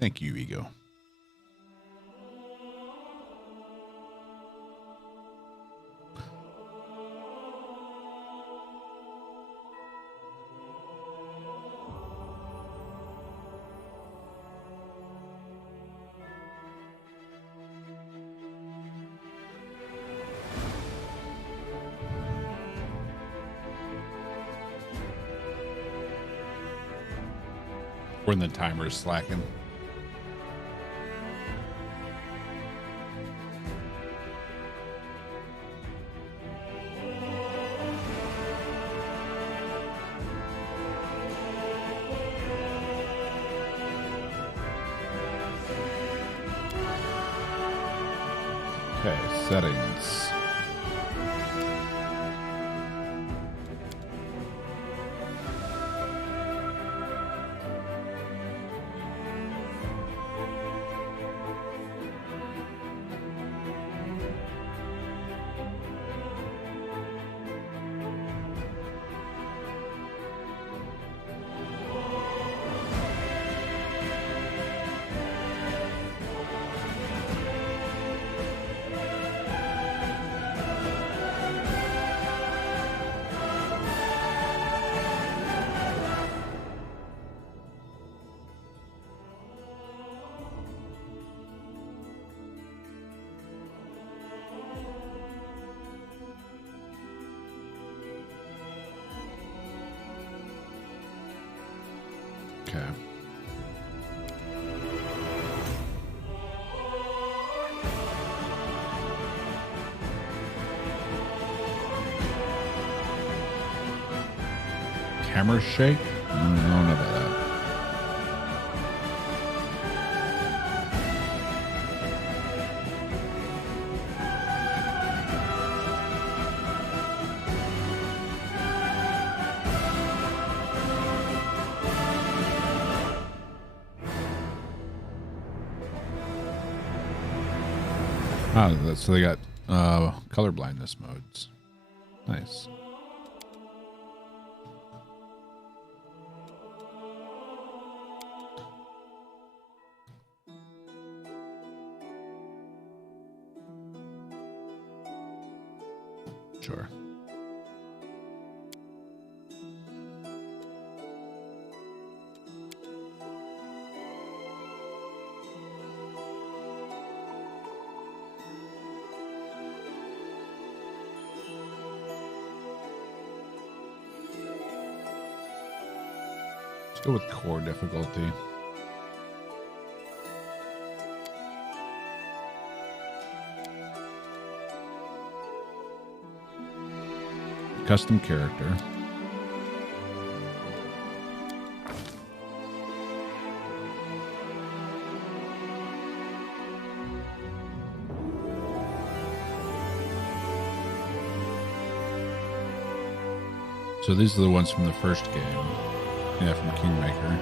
Thank you, Ego. When the timer's slacking. Okay, settings. Okay. Camera shake? I don't know about that. Oh, so they got color blindness modes. Nice. Sure. Let's go with core difficulty. Custom character. So these are the ones from the first game. Yeah, from Kingmaker.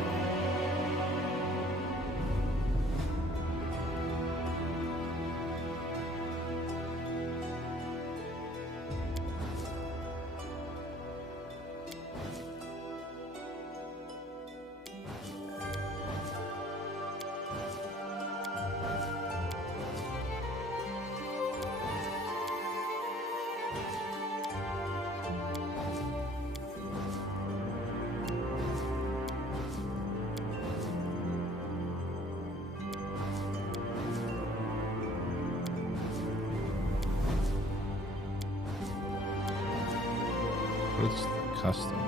What's the custom?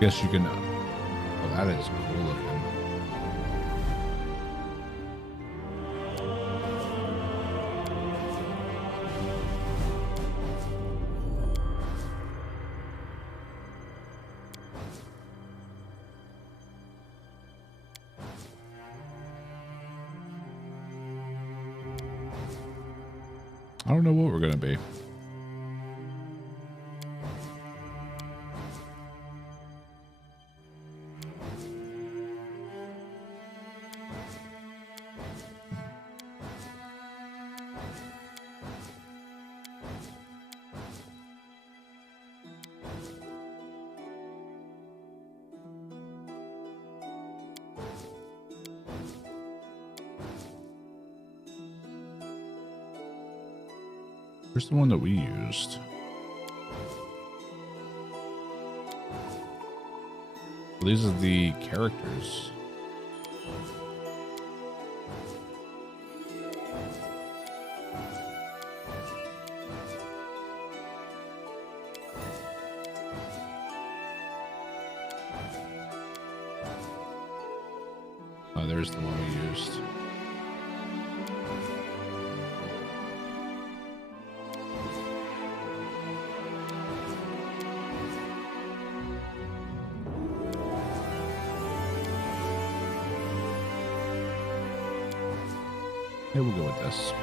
Guess you can. Oh, that is cool looking. I don't know what we're gonna be. Where's the one that we used? Well, these are the characters. Oh, there's the one we used. Yeah, we'll go with this.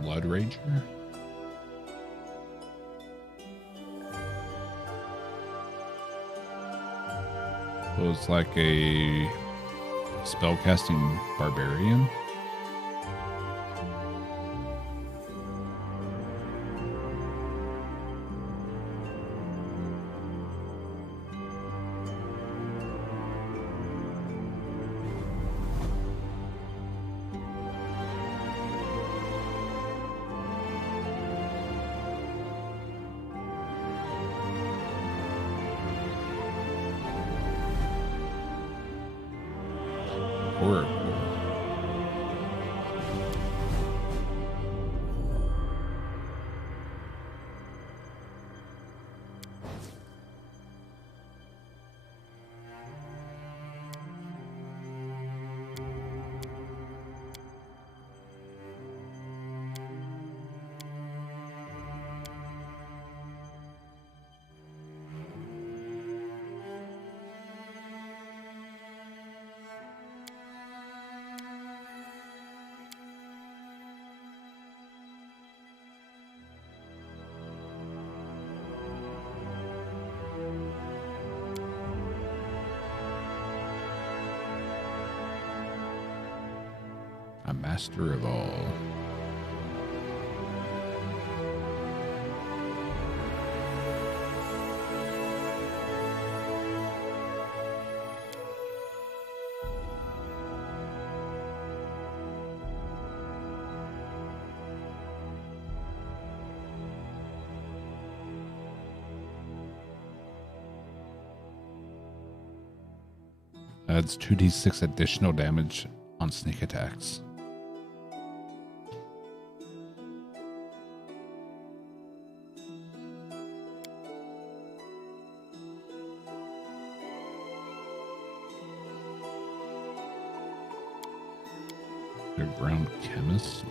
Blood Ranger. So it's like a spellcasting barbarian. Horrible. A master of all. Adds 2d6 additional damage on sneak attacks. Underground Chemist.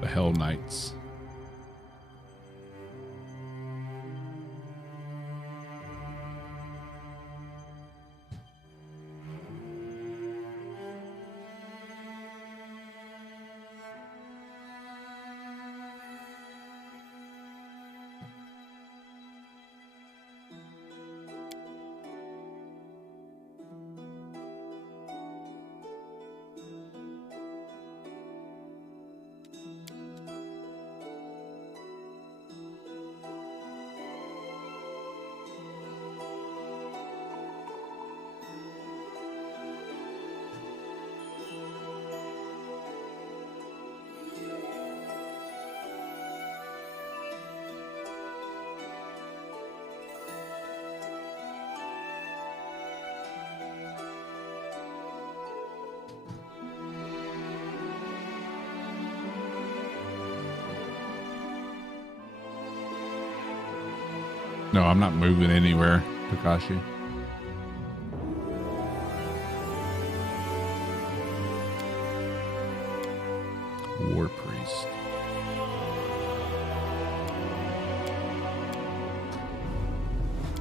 The Hell Knights. No, I'm not moving anywhere, Takashi. War Priest.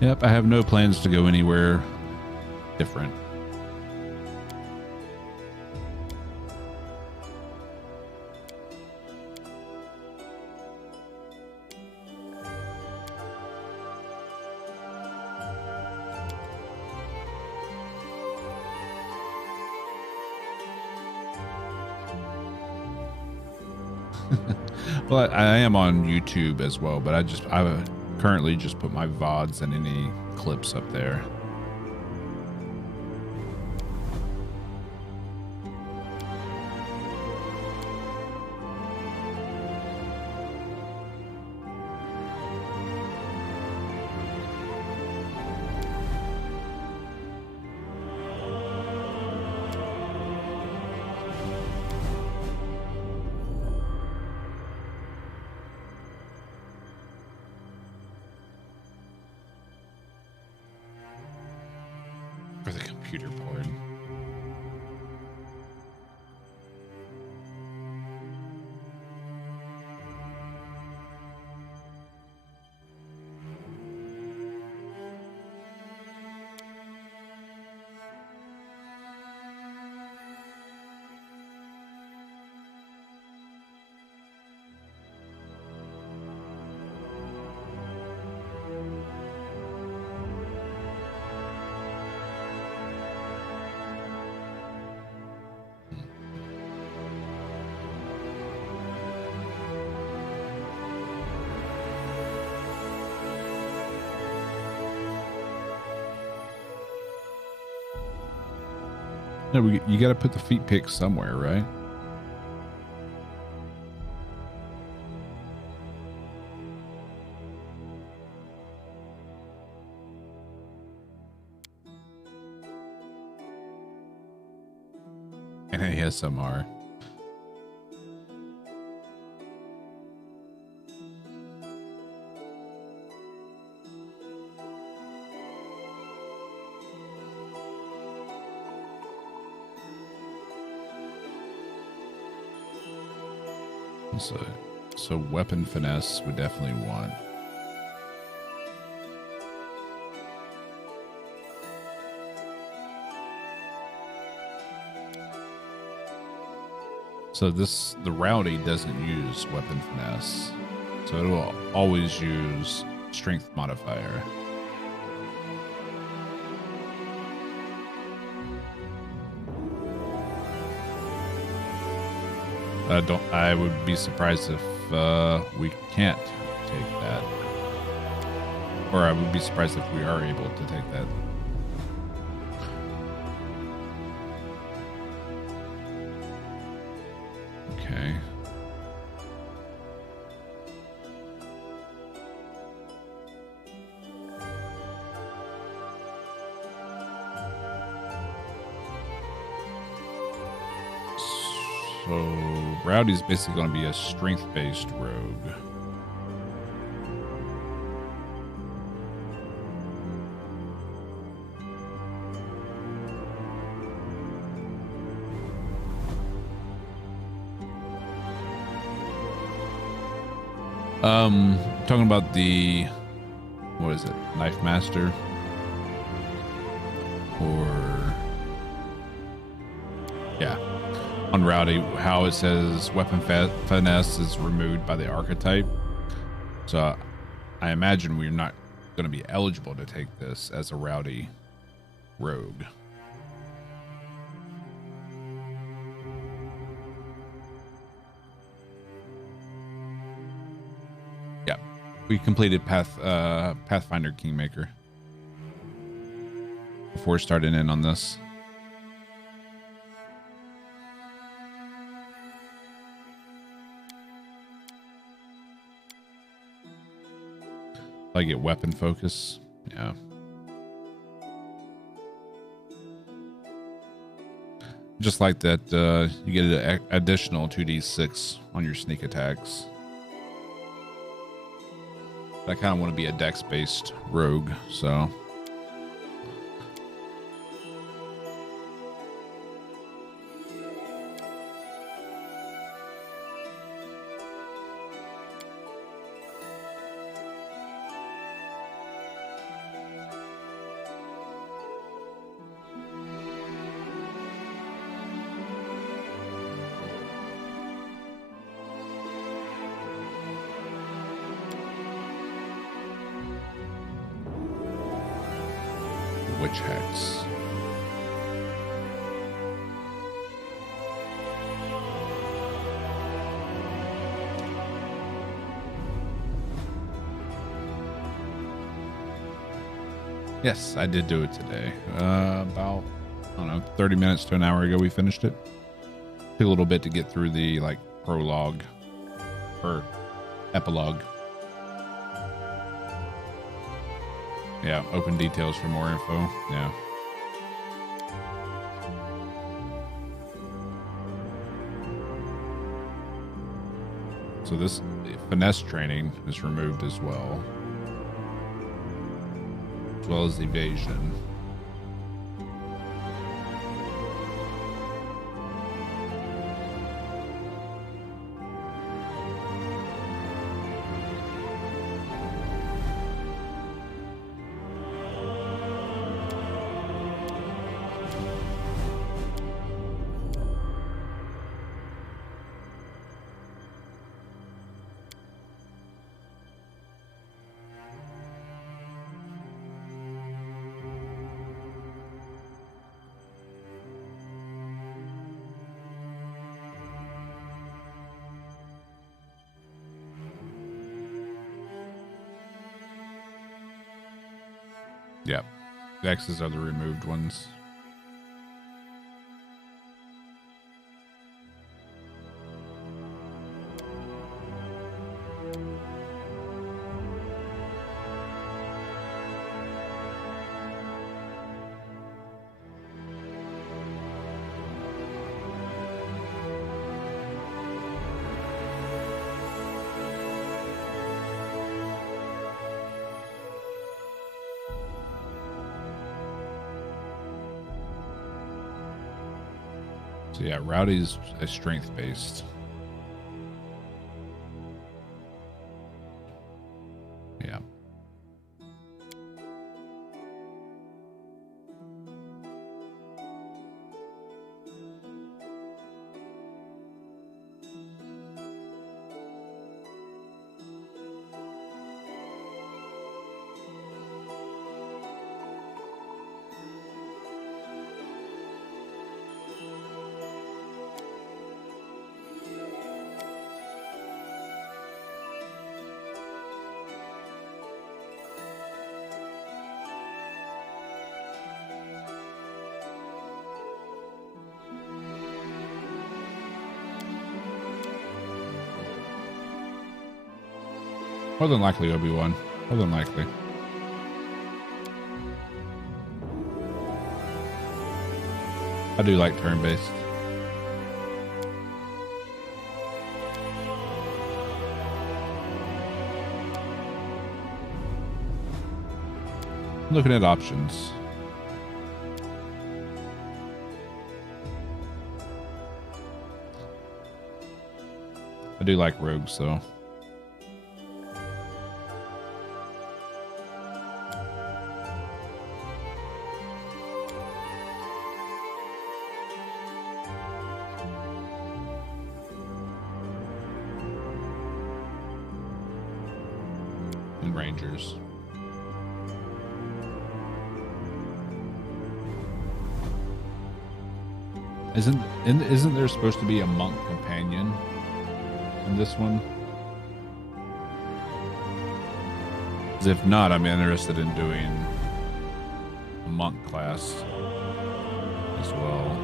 Yep, I have no plans to go anywhere different. Well, I am on YouTube as well, but I currently just put my VODs and any clips up there. For the computer porn. No, you got to put the feet pics somewhere, right? And ASMR. So weapon finesse would definitely want. So the rowdy doesn't use weapon finesse, so it will always use strength modifier. I would be surprised if we can't take that, or I would be surprised if we are able to take that. Okay. So Rowdy's basically going to be a strength-based rogue. Talking about the, what is it, Knife Master? Or, yeah. On Rowdy, how it says weapon finesse is removed by the archetype. So I imagine we're not going to be eligible to take this as a Rowdy rogue. Yeah, we completed Pathfinder Kingmaker before starting in on this. I get weapon focus. Yeah. Just like that, you get an additional 2d6 on your sneak attacks. I kind of want to be a dex-based rogue, so. Witch Hex. Yes, I did do it today. About, I don't know, 30 minutes to an hour ago we finished it. Took a little bit to get through the, like, prologue or epilogue. Yeah, open details for more info. Yeah. So this finesse training is removed as well as evasion. Yep. The X's are the removed ones. So yeah, Rowdy's a strength based. Yeah. More than likely, Obi-Wan. More than likely. I do like turn-based. Looking at options. I do like rogues, though. And Rangers. Isn't there supposed to be a monk companion in this one? 'Cause if not, I'm interested in doing a monk class as well.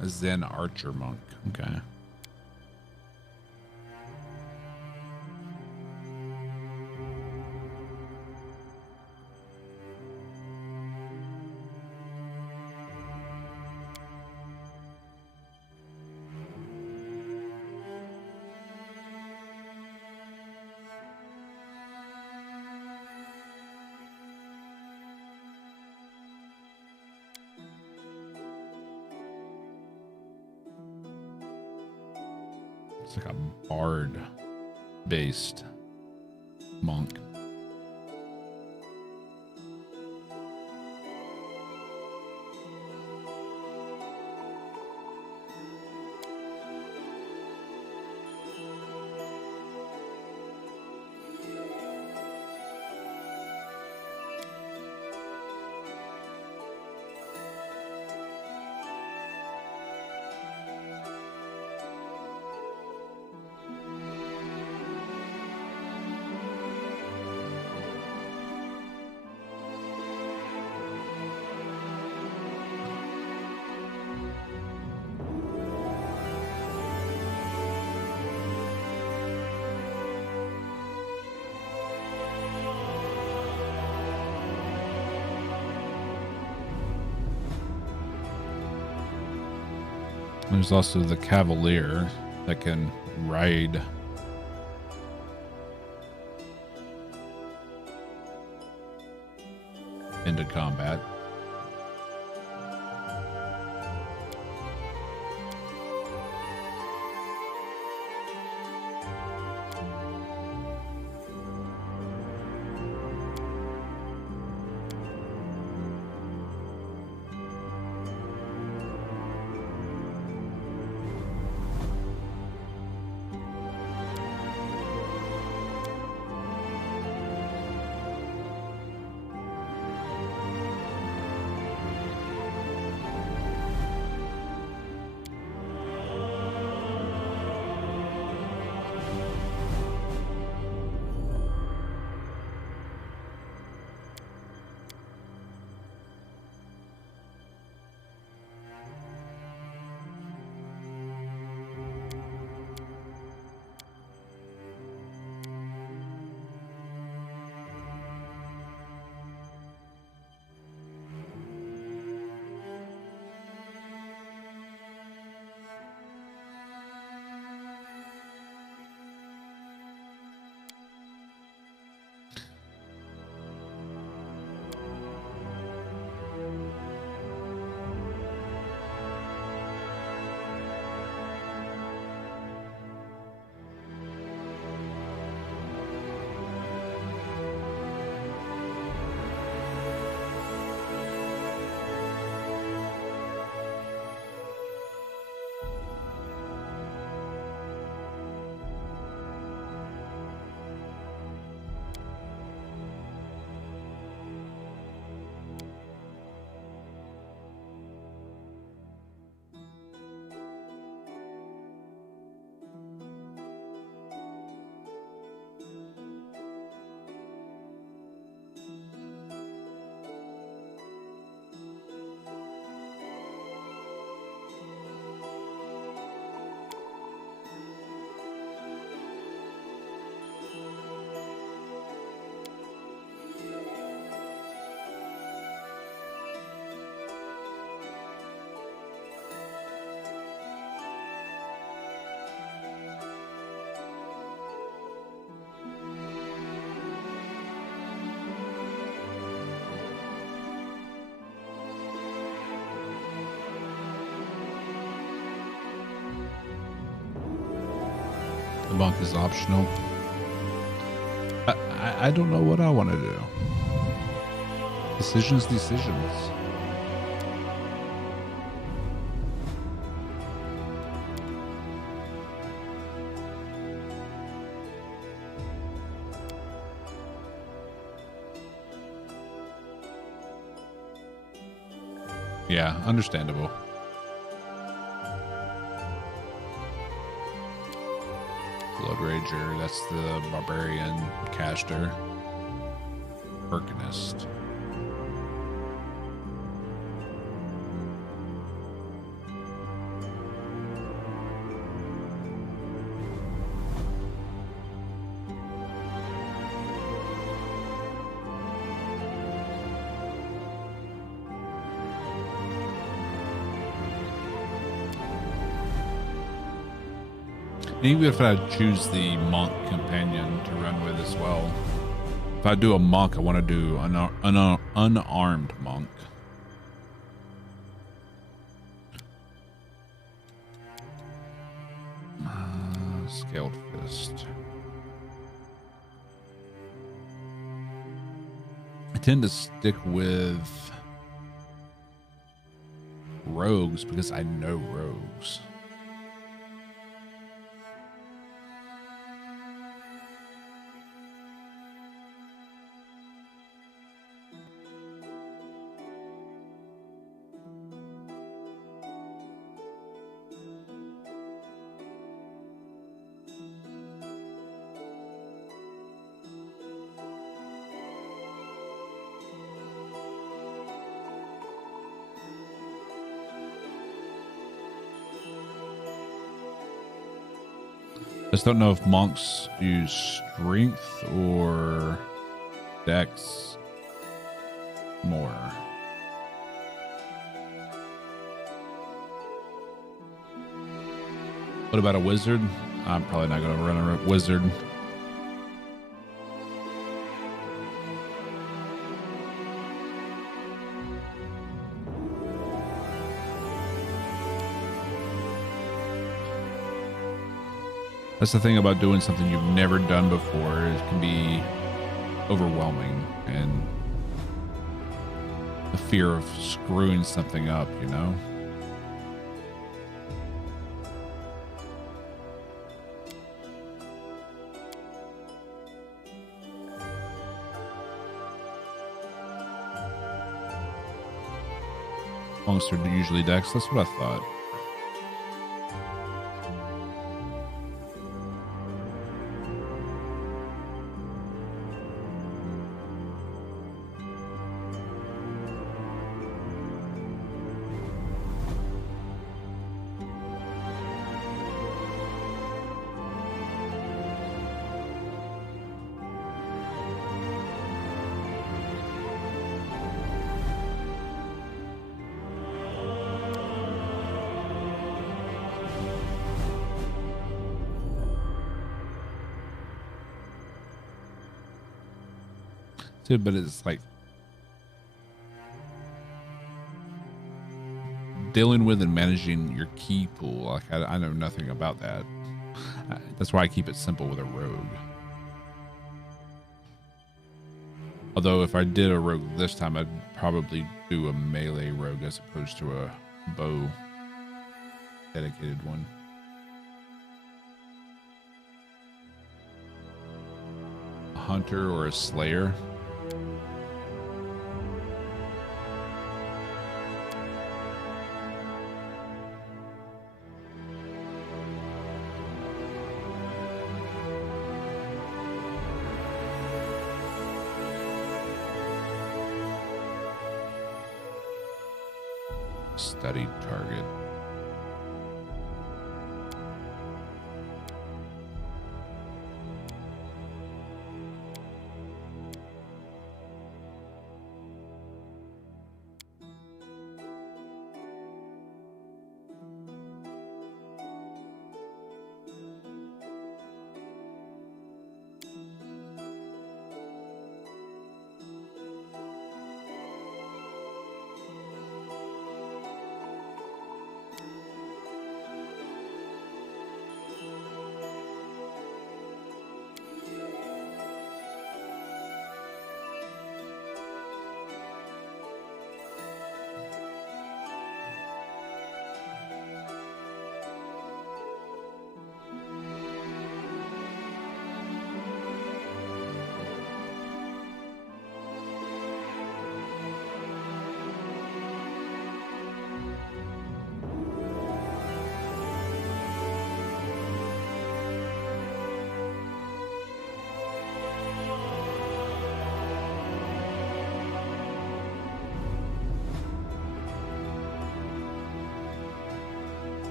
A Zen archer monk. Okay. It's like a bard based monk. There's also the Cavalier that can ride into combat. The monk is optional. I don't know what I want to do. Decisions. Yeah, understandable. Blood Rager, that's the Barbarian caster. Arcanist. Even if I choose the monk companion to run with as well. If I do a monk, I want to do an unarmed monk. Scaled Fist. I tend to stick with rogues because I know rogues. I just don't know if monks use strength or dex more. What about a wizard? I'm probably not going to run a wizard. That's the thing about doing something you've never done before. It can be overwhelming, and the fear of screwing something up, you know? Monks are usually dex. That's what I thought. But it's like dealing with and managing your key pool. Like I know nothing about that. That's why I keep it simple with a rogue. Although if I did a rogue this time, I'd probably do a melee rogue as opposed to a bow dedicated one. A hunter or a slayer. Studied target.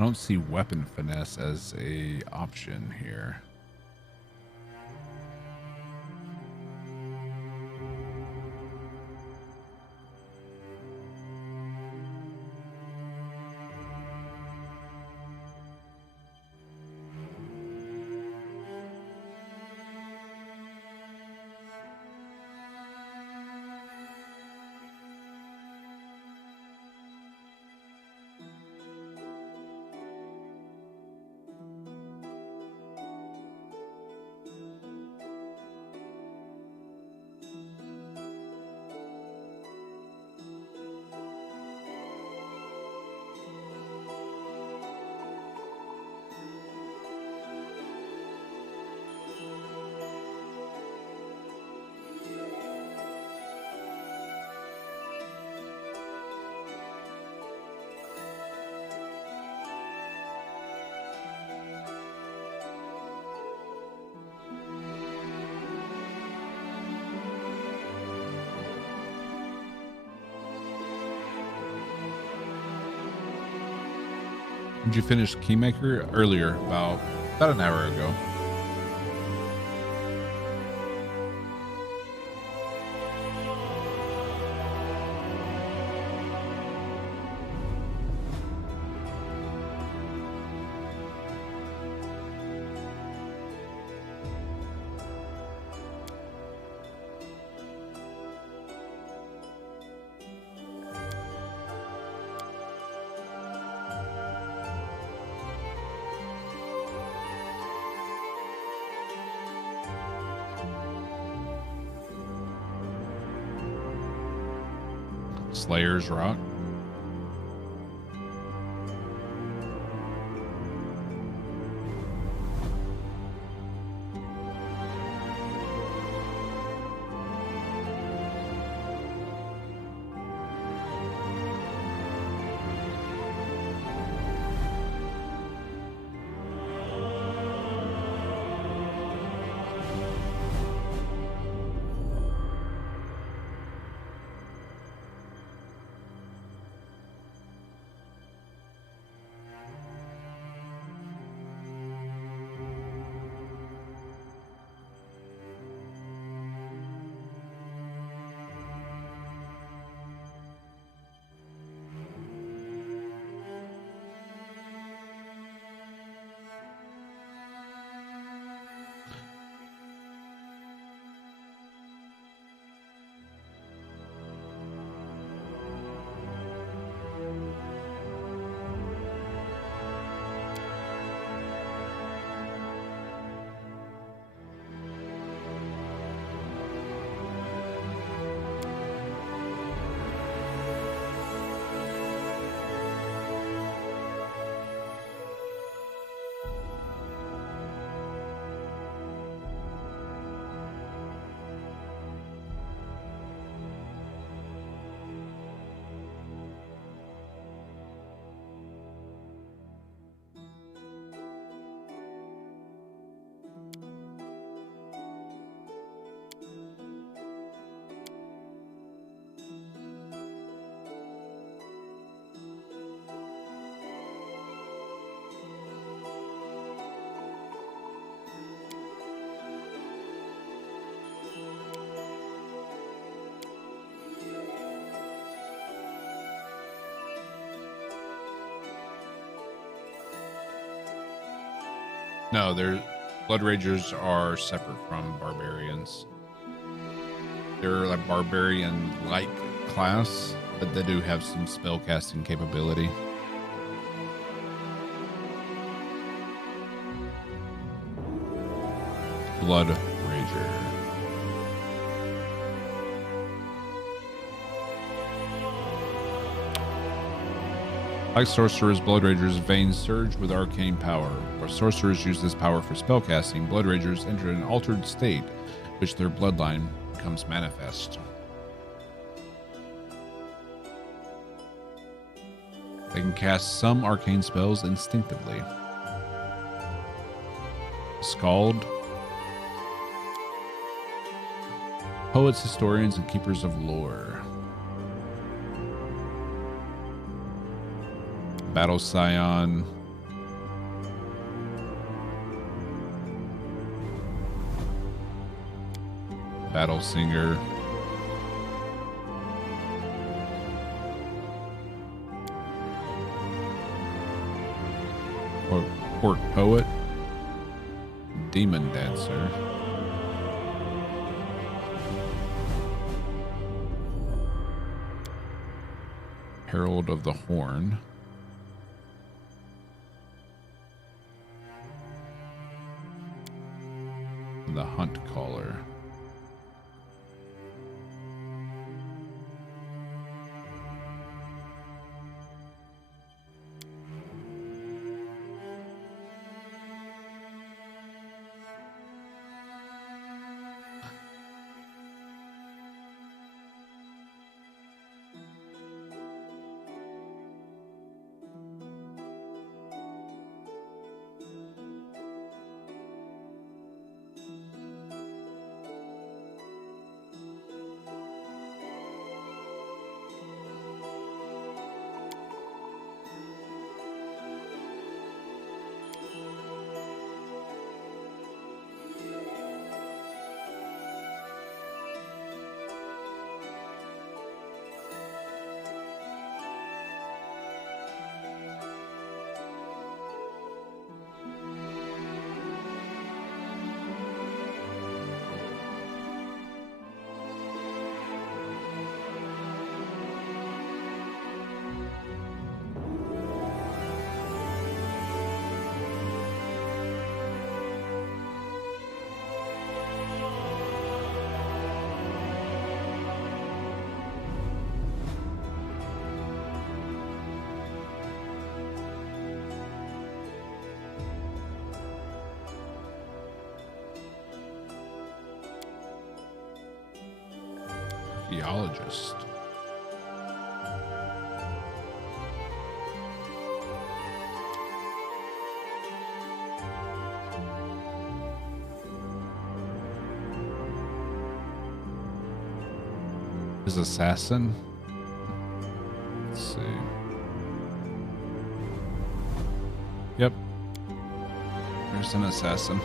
I don't see weapon finesse as a option here. Did you finish Keymaker earlier? About an hour ago. Slayer's Rock. No, Blood Ragers are separate from barbarians. They're a barbarian-like class, but they do have some spell casting capability. Blood Rager. Like sorcerers, Blood Ragers' veins surge with arcane power. Where sorcerers use this power for spellcasting, Blood Ragers enter an altered state, which their bloodline becomes manifest. They can cast some arcane spells instinctively. Scald. Poets, historians, and keepers of lore. Battle Scion, Battle Singer. Court Poet. Demon Dancer. Herald of the Horn. And the Hunt Caller. Archaeologist. His assassin. Let's see. Yep. There's an assassin.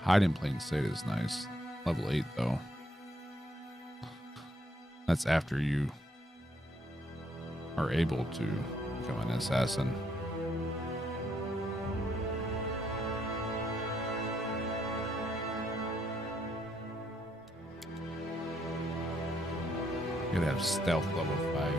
Hide in plain sight is nice. Level 8 though. That's after you are able to become an assassin. You gotta have stealth level 5.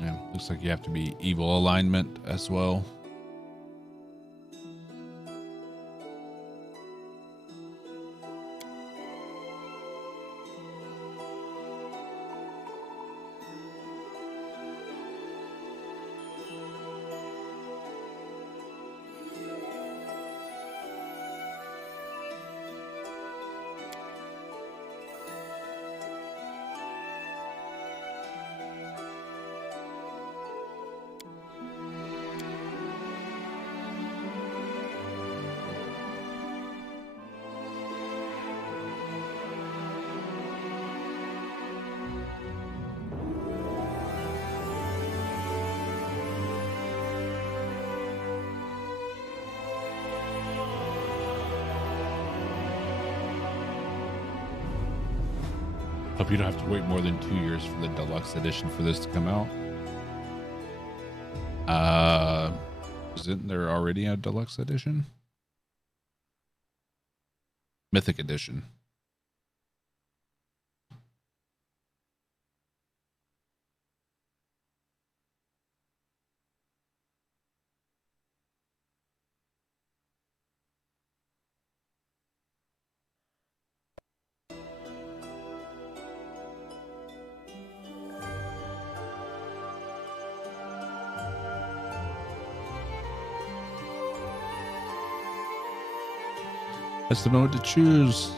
Yeah, looks like you have to be evil alignment as well. Hope you don't have to wait more than 2 years for the deluxe edition for this to come out. Isn't there already a deluxe edition? Mythic edition. I still know what to choose.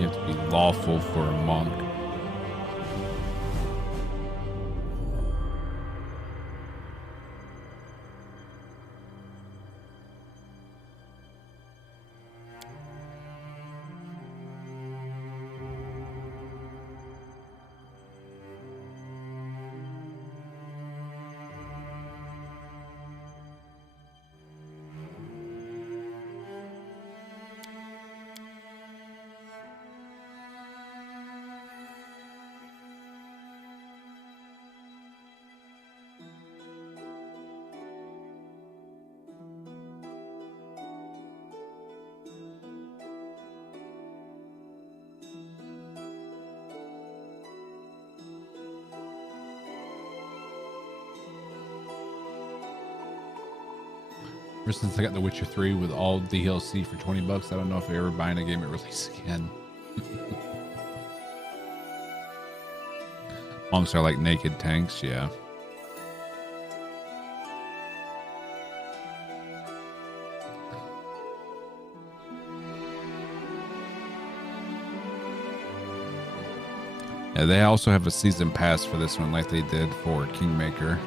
You have to be lawful for a monk. Ever since I got The Witcher 3 with all DLC for 20 bucks, I don't know if I ever buying a game at release again. Monks are like naked tanks, yeah. Yeah, they also have a season pass for this one like they did for Kingmaker.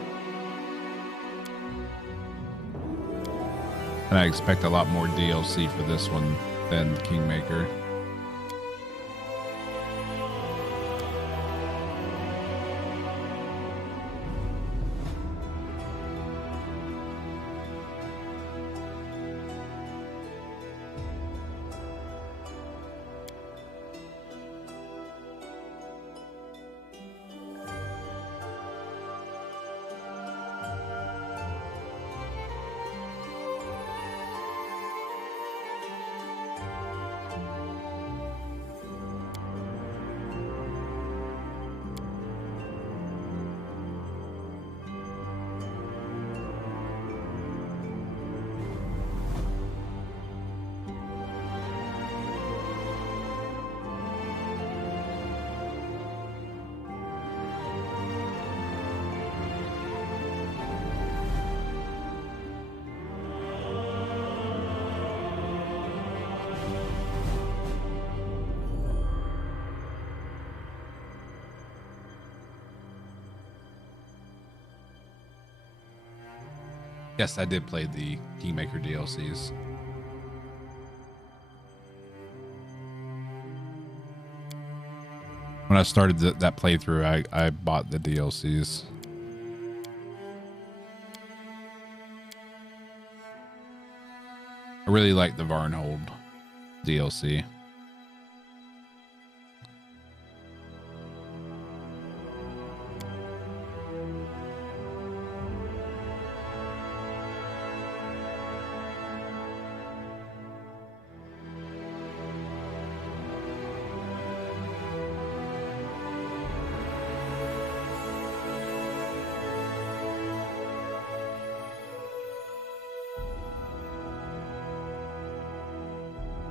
And I expect a lot more DLC for this one than Kingmaker. Yes, I did play the Kingmaker DLCs. When I started that playthrough, I bought the DLCs. I really like the Varnhold DLC.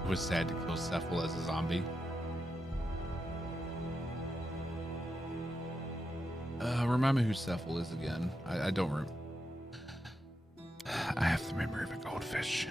It was sad to kill Cephal as a zombie. Remind me who Cephal is again. I don't remember. I have the memory of a goldfish.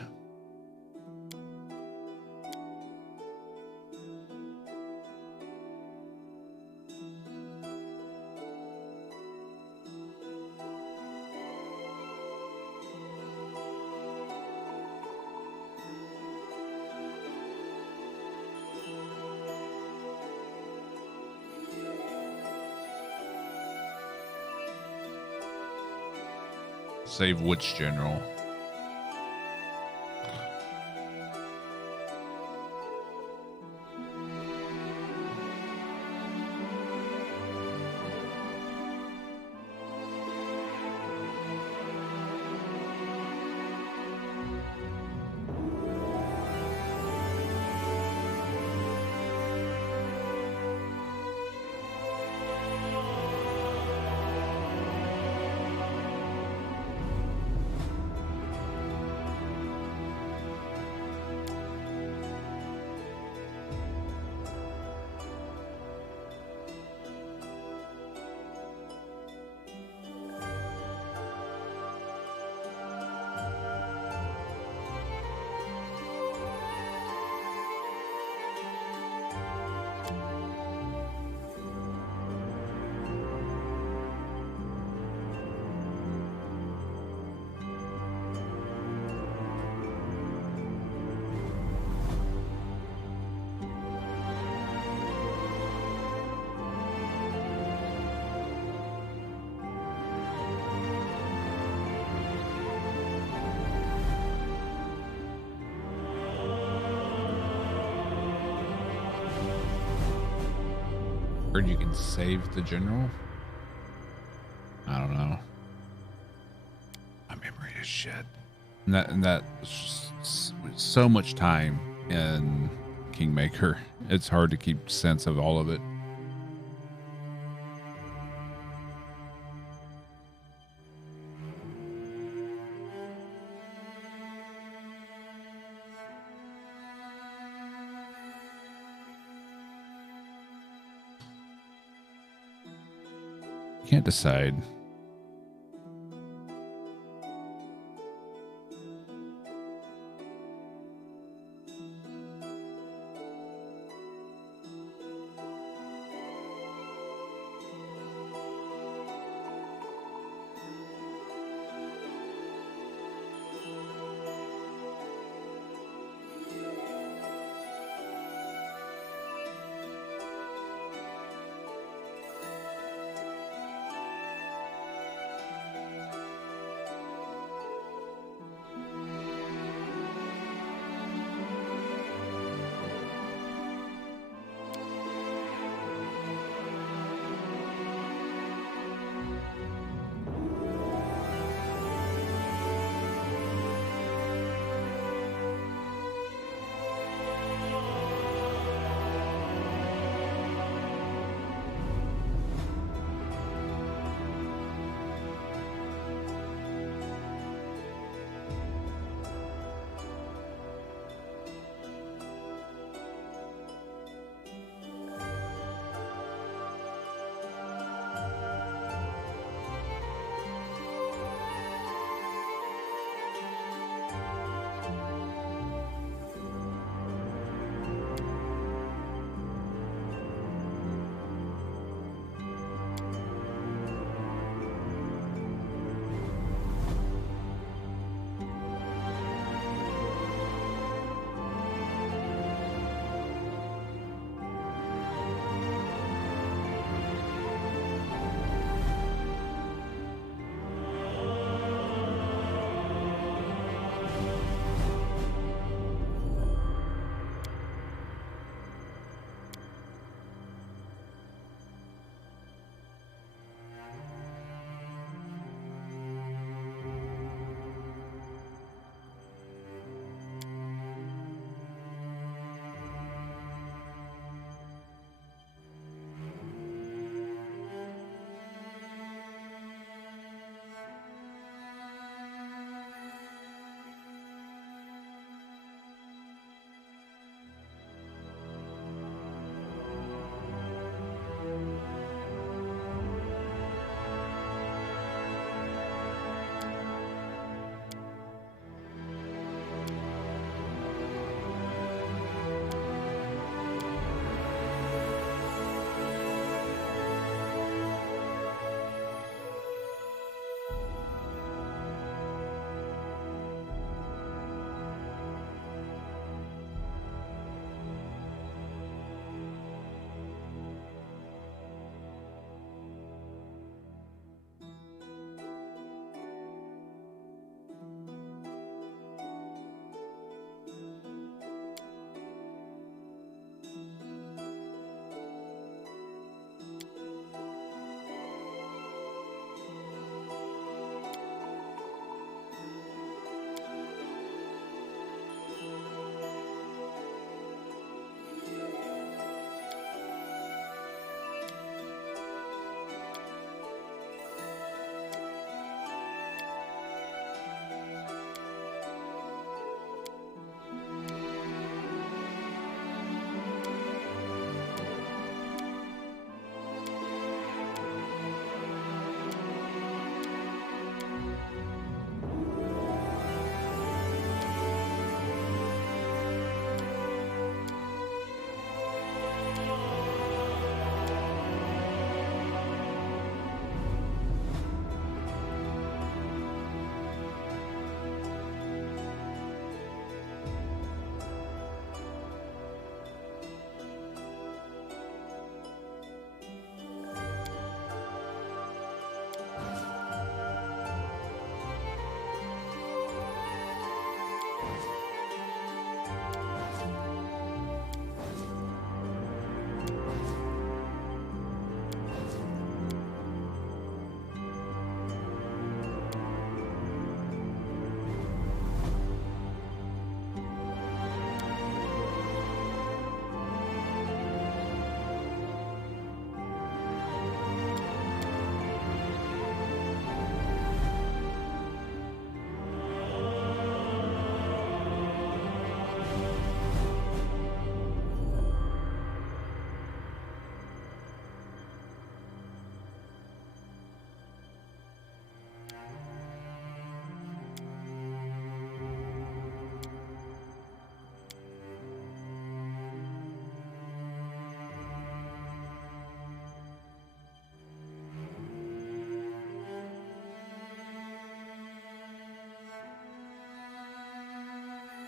Save which general? Heard you can save the general. I don't know. My memory is shit. And that just so much time in Kingmaker. It's hard to keep sense of all of it. Can't decide.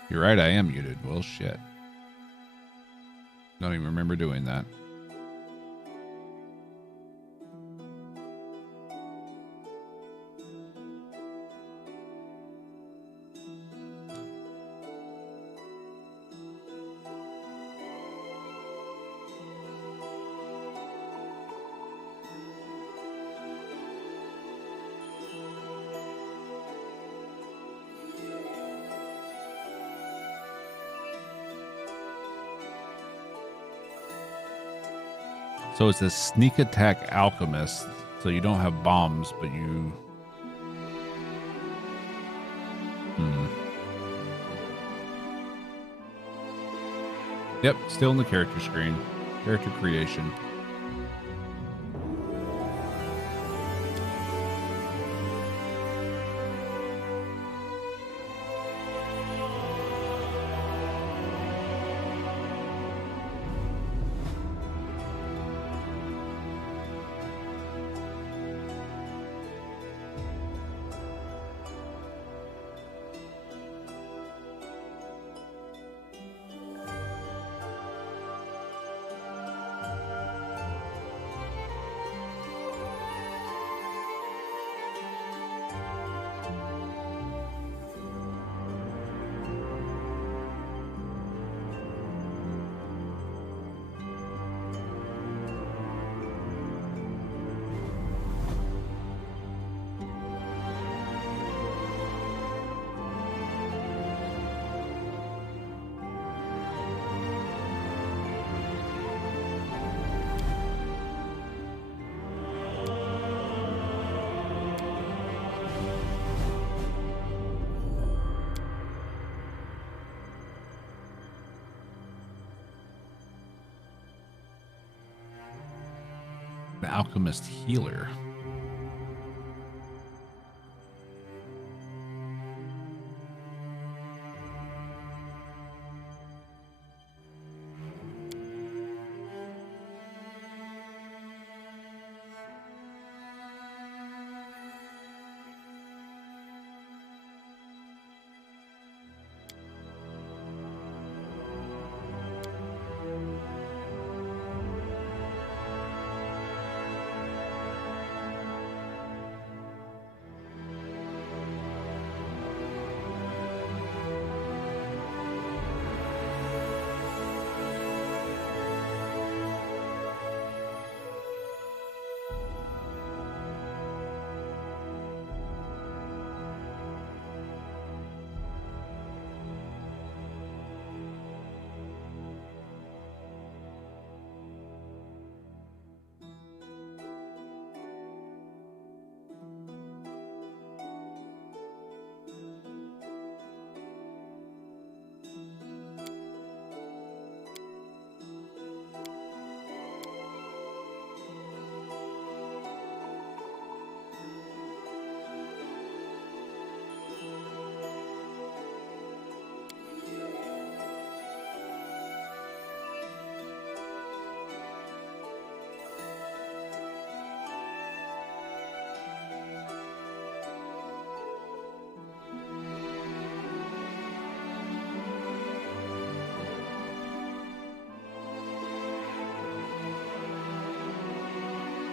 You're right, I am muted. Well, shit. Don't even remember doing that. So it's a sneak attack alchemist. So you don't have bombs, but you... Yep, still in the character screen. Character creation. The alchemist healer.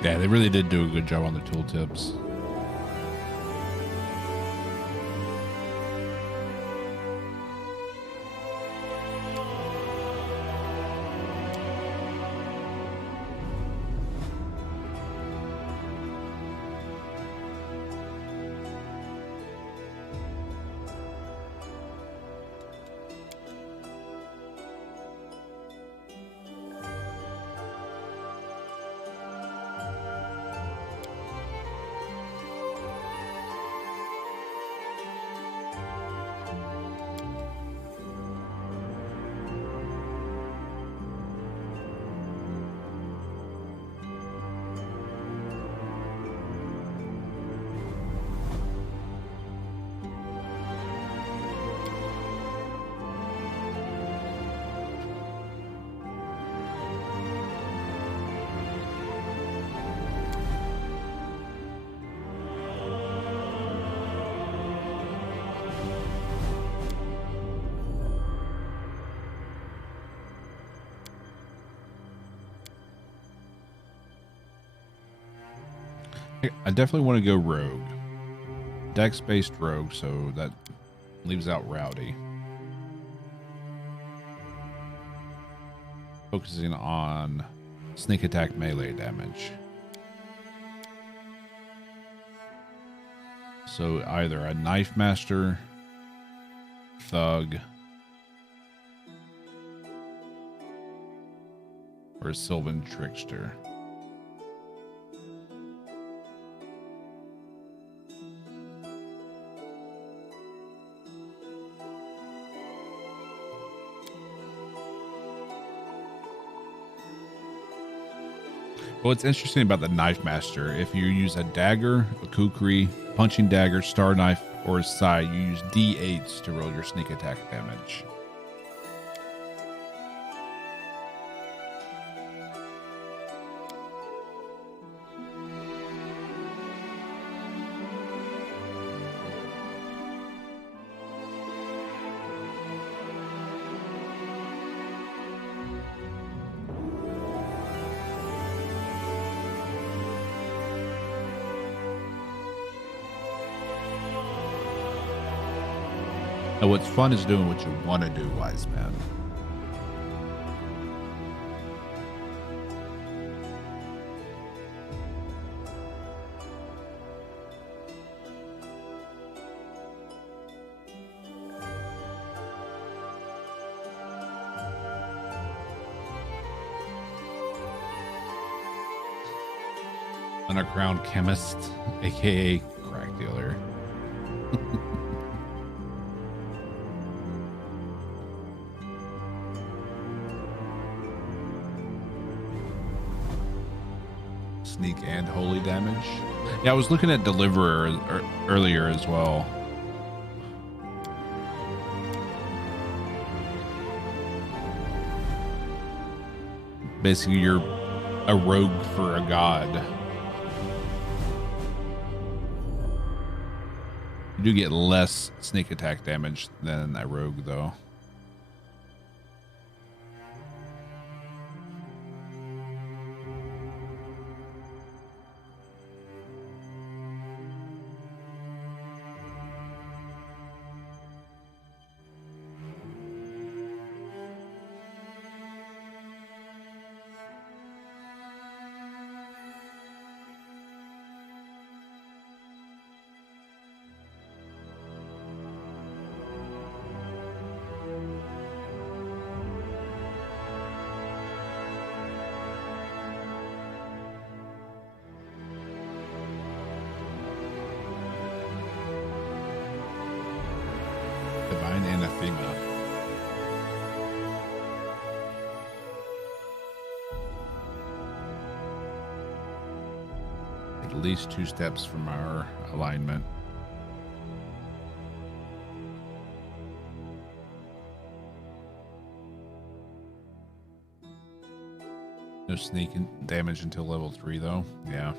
Yeah, they really did do a good job on the tooltips. I definitely want to go rogue. Dex-based rogue, so that leaves out rowdy. Focusing on sneak attack melee damage. So either a knife master, thug, or a Sylvan trickster. What's interesting about the knife master, if you use a dagger, a kukri, punching dagger, star knife, or a sai, you use d8s to roll your sneak attack damage. Now, what's fun is doing what you want to do, wise man. Underground chemist, aka crack dealer. Sneak and holy damage. Yeah, I was looking at deliverer earlier as well. Basically, you're a rogue for a god. You do get less sneak attack damage than a rogue, though. Divine anathema. At least 2 steps from our alignment. No sneaking damage until level 3, though. Yeah.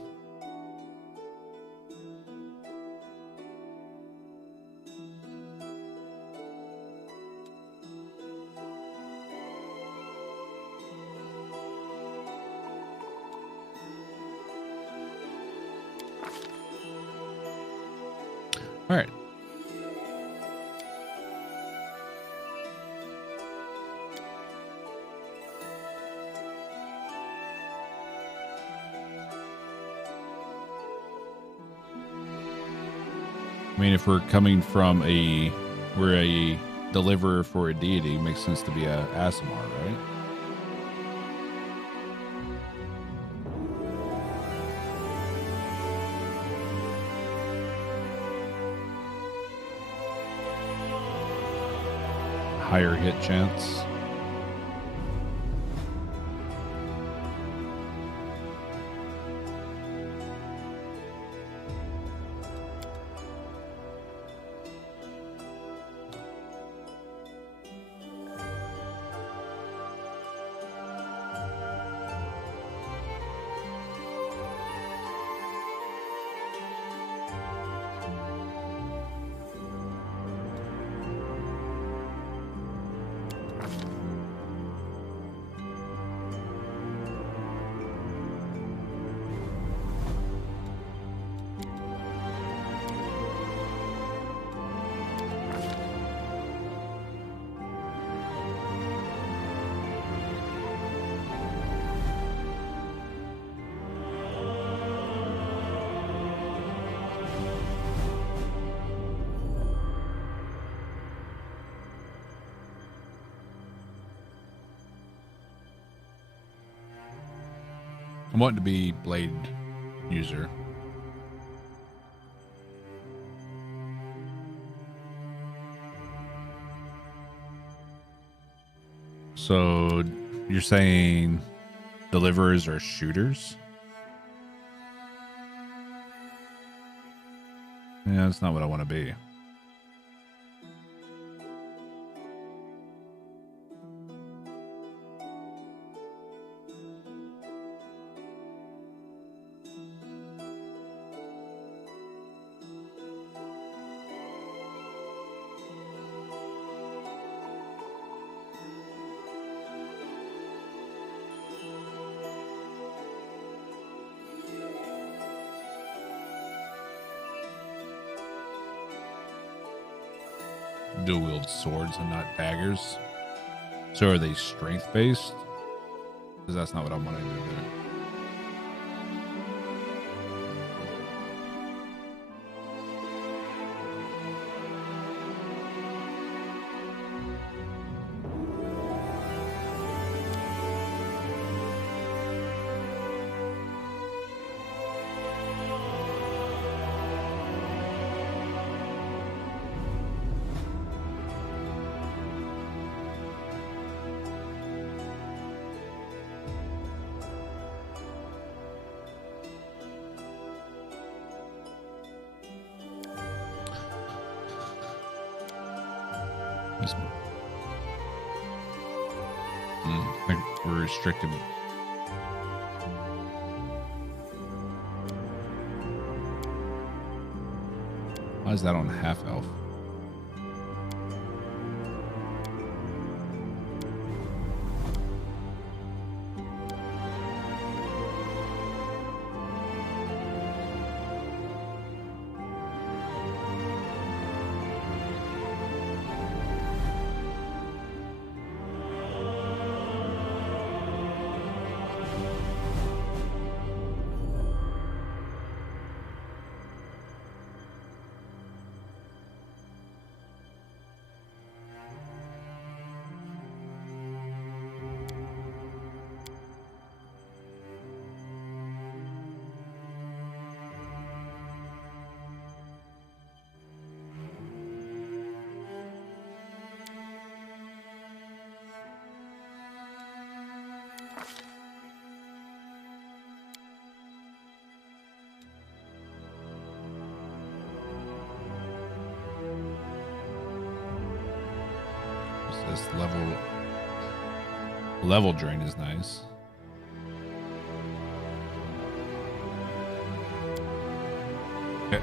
All right. I mean, if we're coming from we're a deliverer for a deity, it makes sense to be a Asimar, right? Higher hit chance. I'm wanting to be blade user. So you're saying deliverers are shooters? Yeah, that's not what I want to be. Dual wield swords and not daggers. So are they strength based? Because that's not what I'm wanting to do. I think we're restricted. Why is that on half elf? This level drain is nice. No.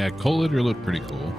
Yeah, coal litter looked pretty cool.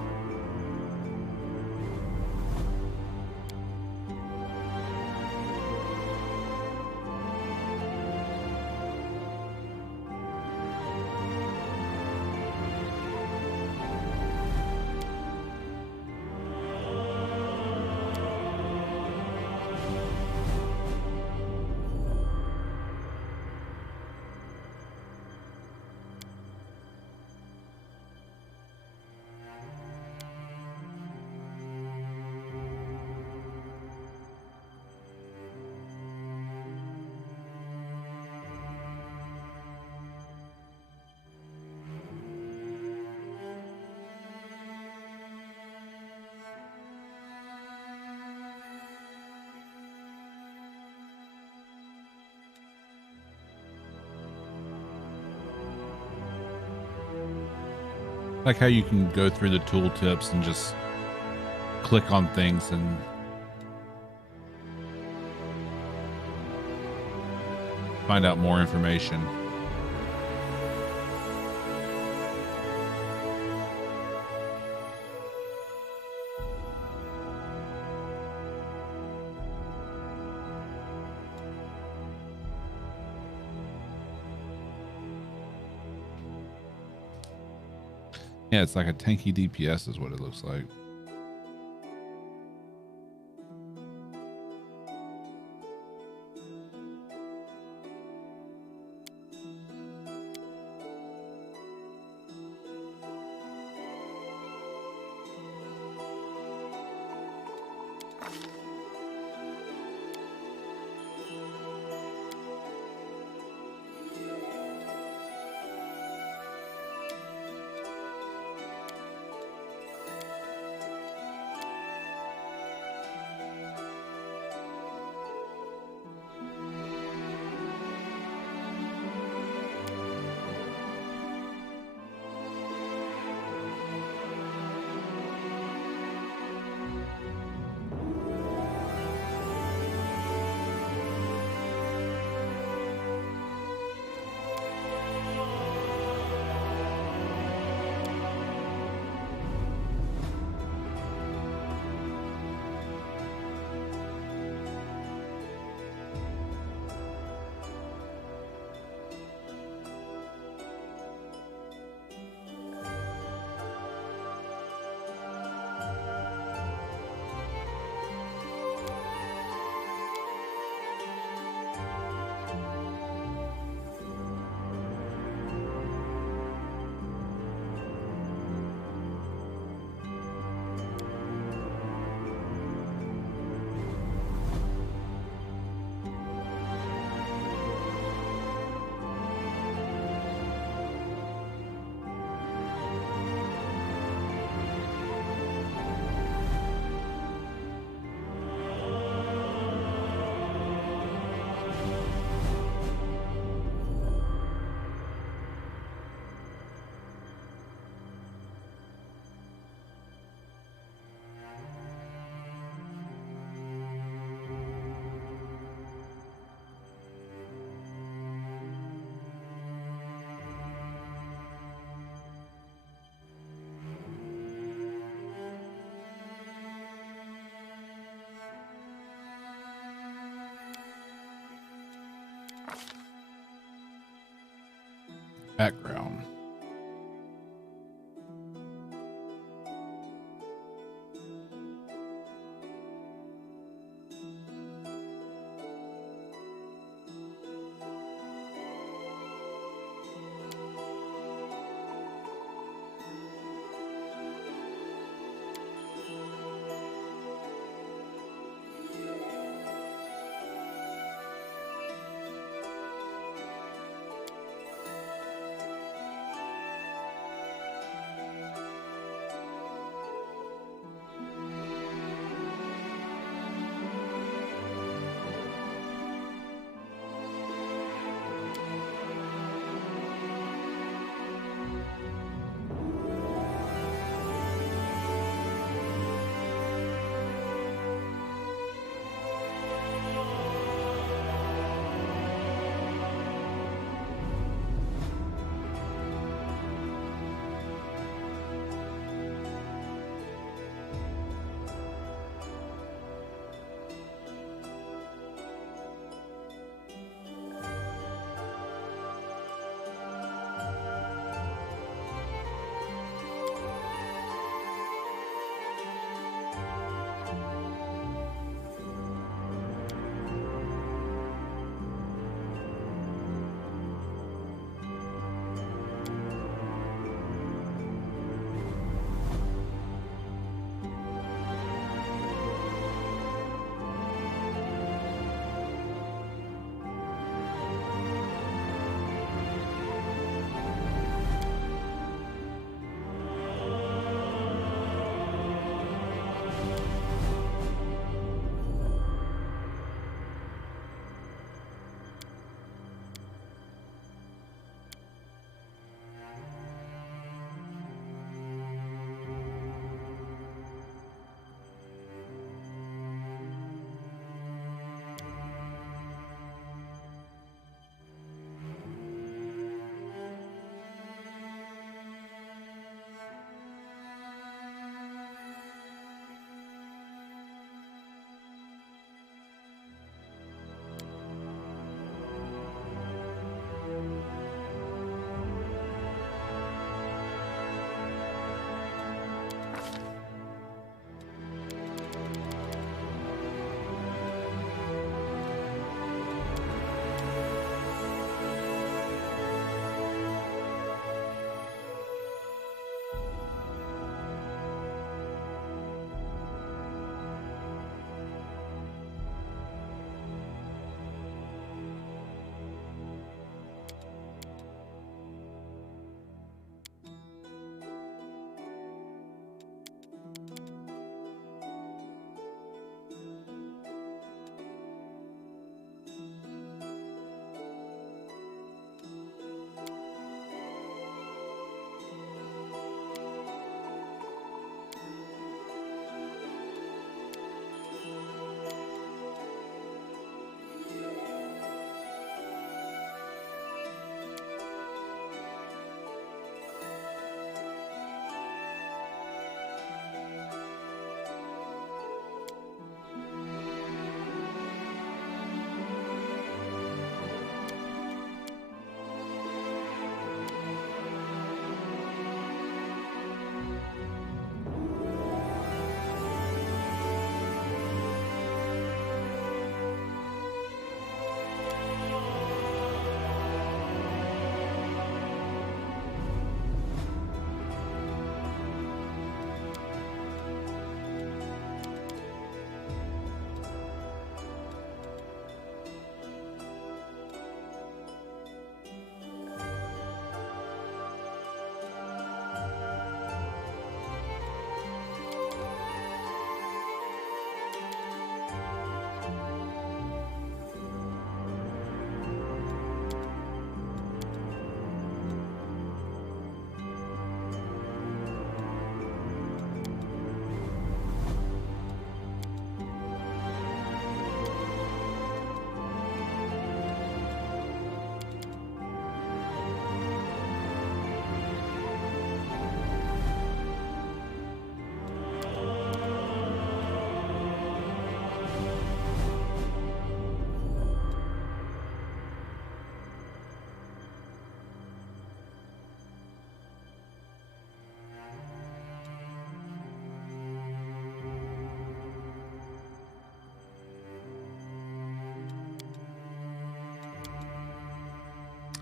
Like how you can go through the tooltips and just click on things and find out more information. Yeah, it's like a tanky DPS is what it looks like. Background.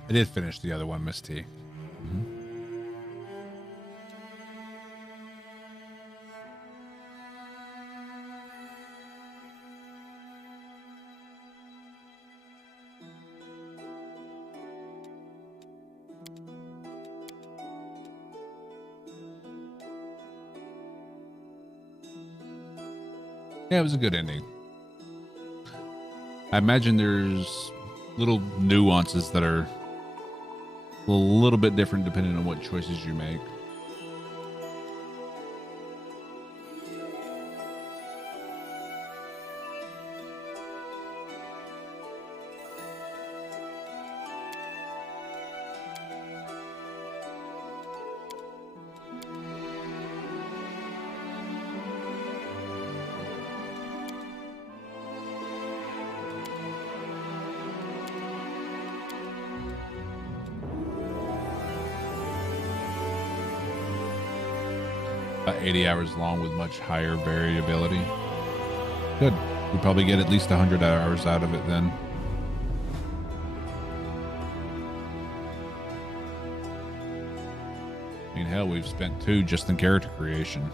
I did finish the other one, Miss T. Yeah, it was a good ending. I imagine there's little nuances that are a little bit different depending on what choices you make. About 80 hours long with much higher variability. Good. We probably get at least 100 hours out of it then. I mean, hell, we've spent 2 just in character creation.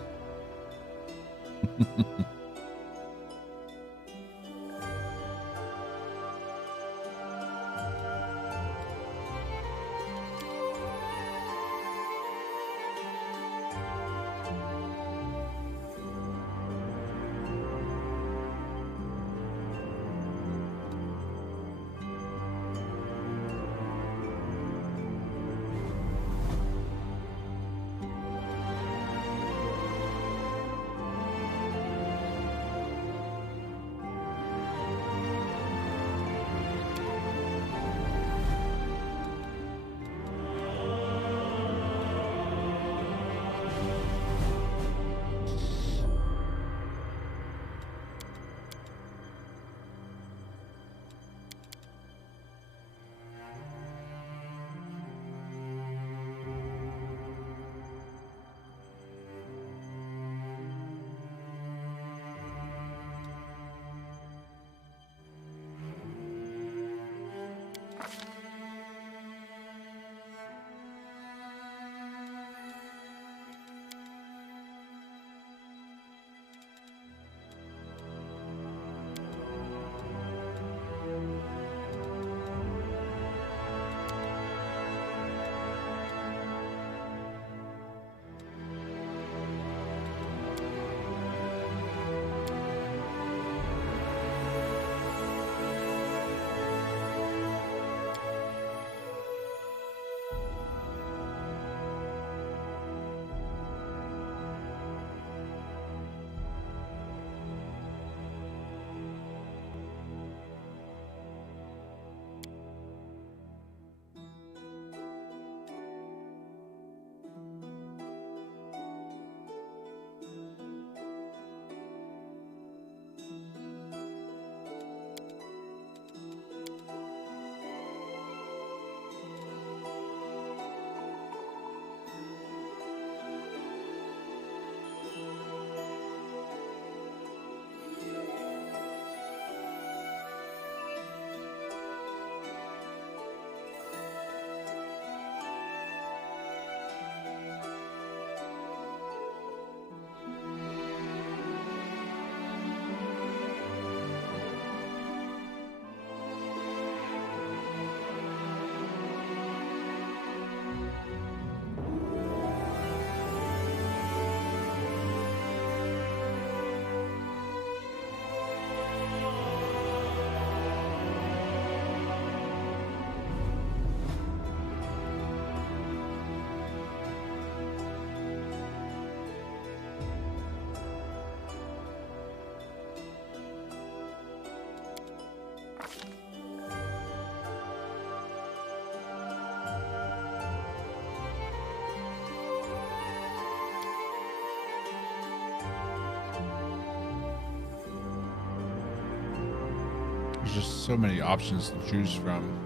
There's just so many options to choose from.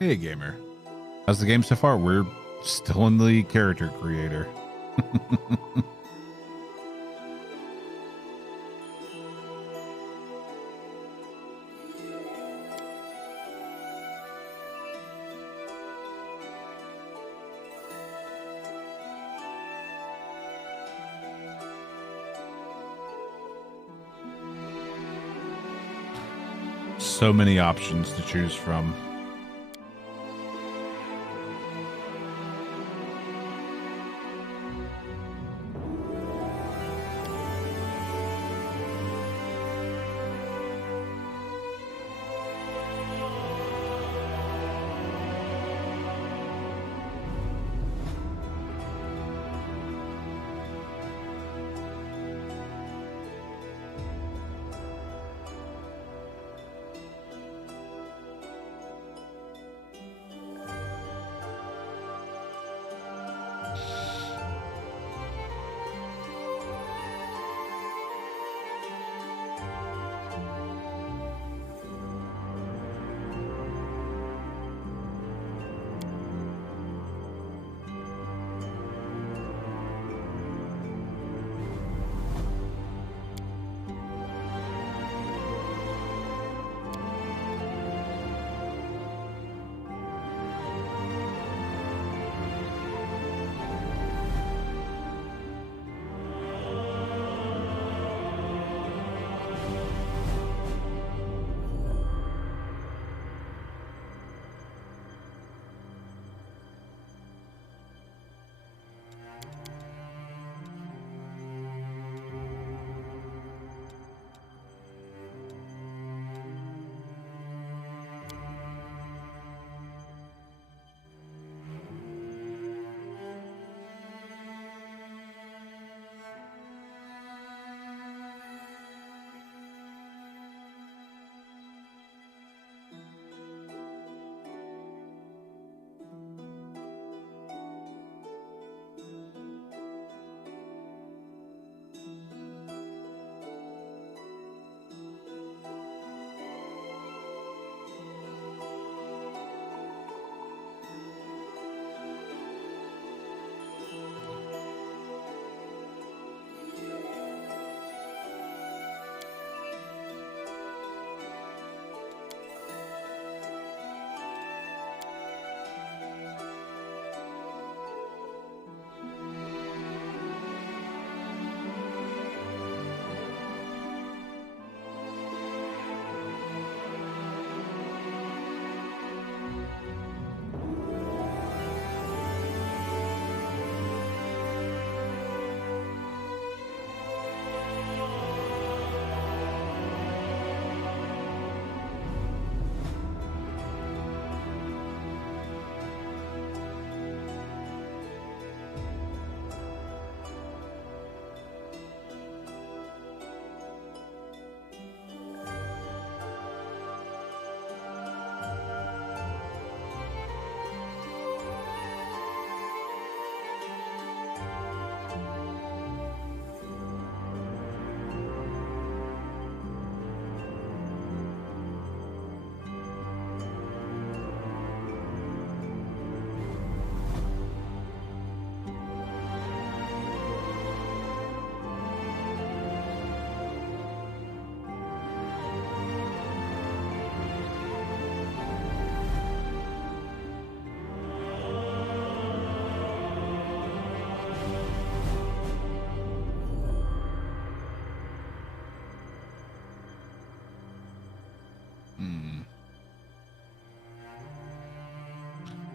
Hey, gamer. How's the game so far? We're still in the character creator. So many options to choose from.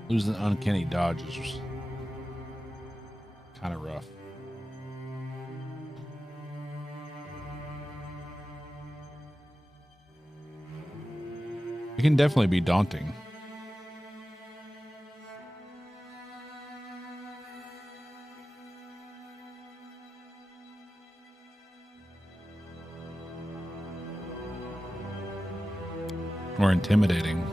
Losing uncanny dodge is kind of rough. It can definitely be daunting. Or intimidating.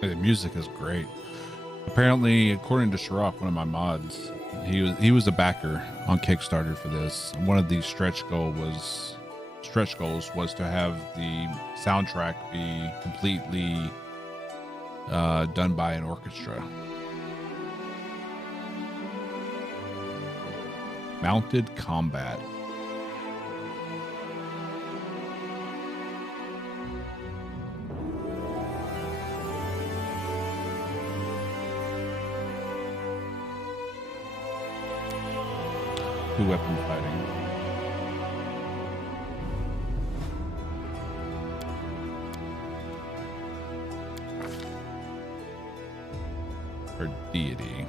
The music is great. Apparently, according to Sharok, one of my mods, he was a backer on Kickstarter for this. One of these stretch goals was to have the soundtrack be completely done by an orchestra. Mounted combat. Weapon fighting. Or deity.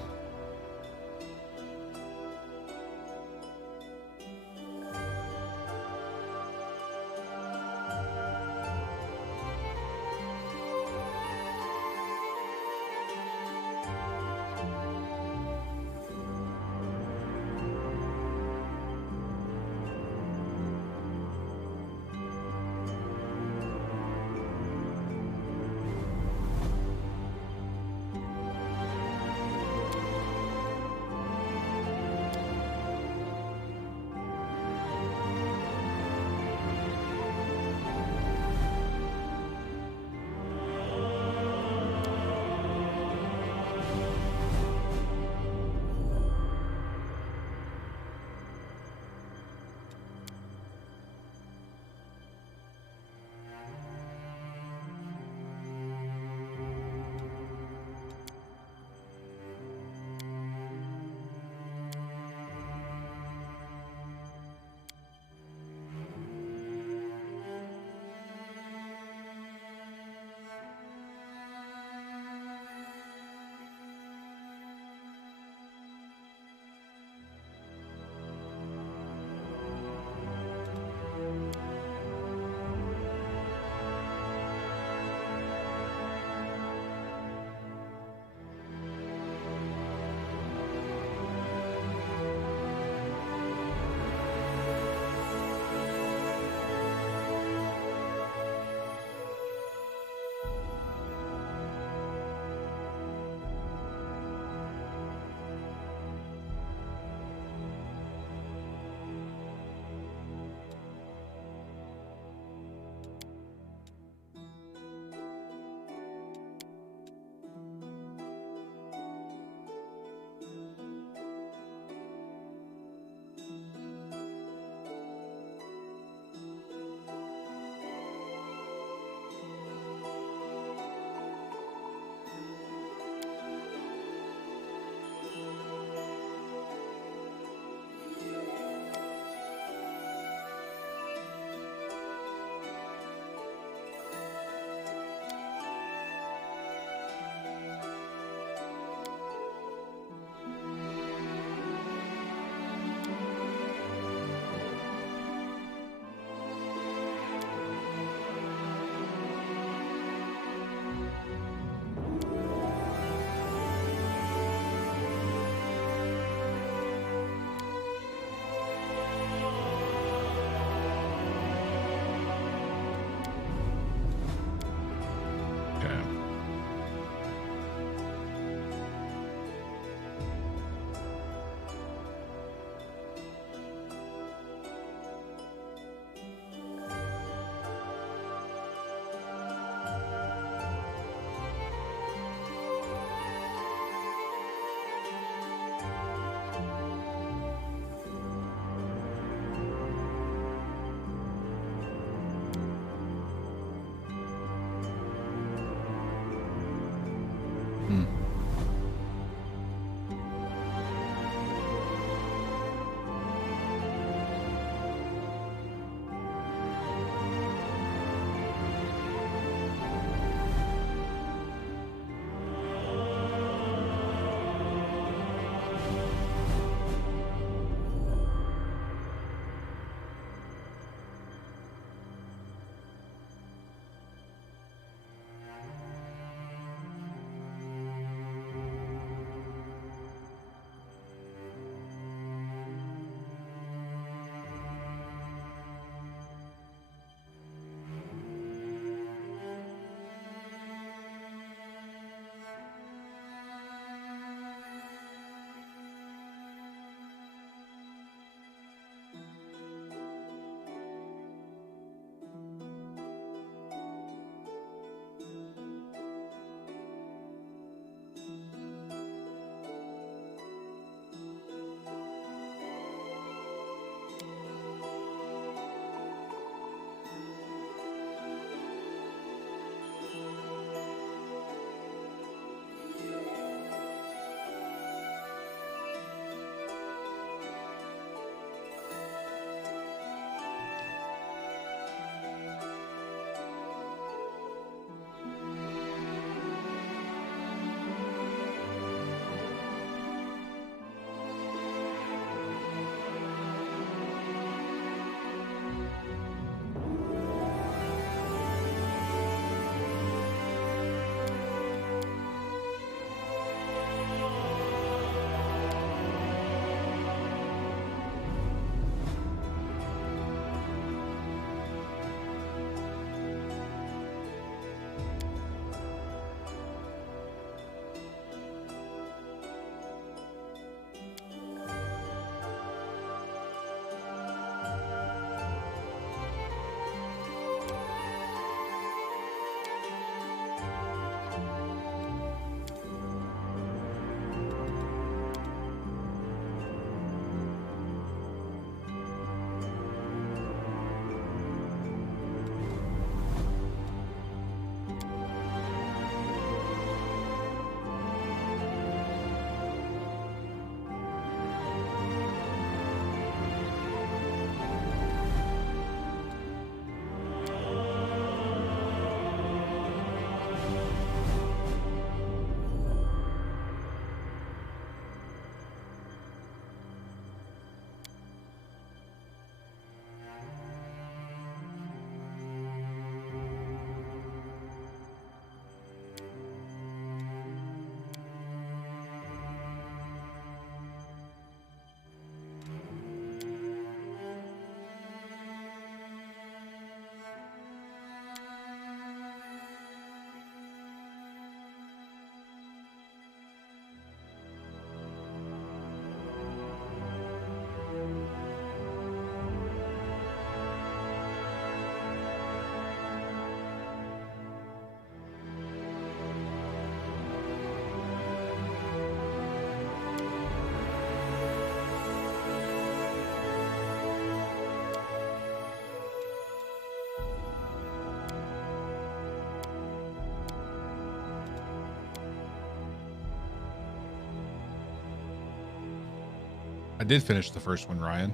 I did finish the first one, Ryan.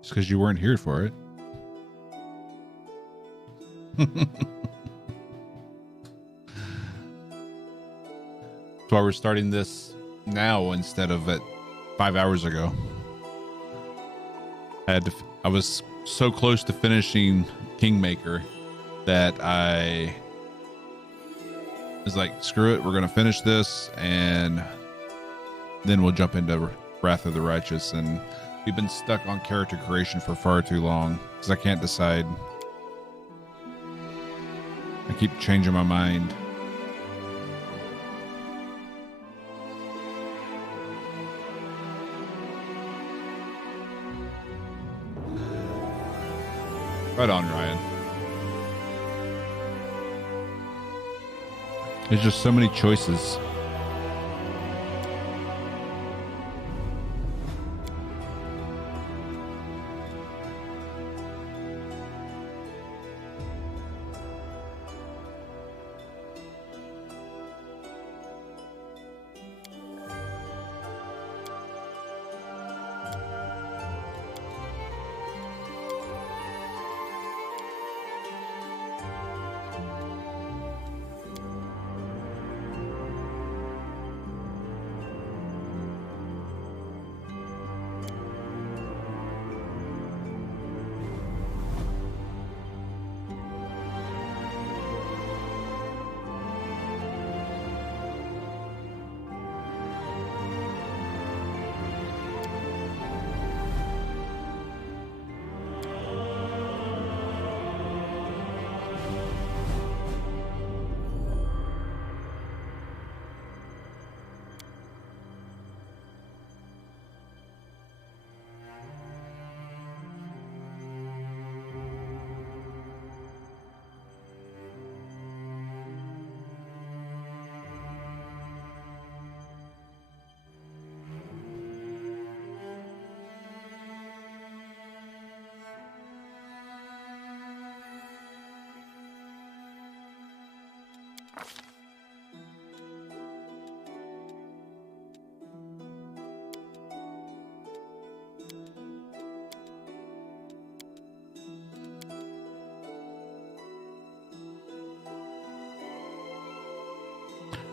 It's because you weren't here for it. That's why we're starting this now instead of at 5 hours ago. I was so close to finishing Kingmaker that I was like, screw it, we're going to finish this and then we'll jump into Wrath of the Righteous. And we've been stuck on character creation for far too long because I can't decide. I keep changing my mind. Right on, Ryan. There's just so many choices.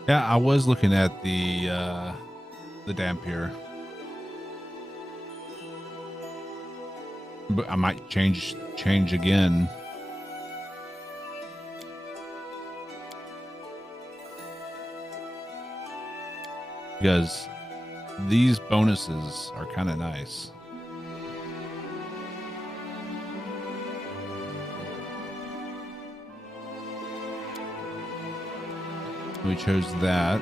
Yeah, I was looking at the Dampier, but I might change again. Because these bonuses are kind of nice. We chose that.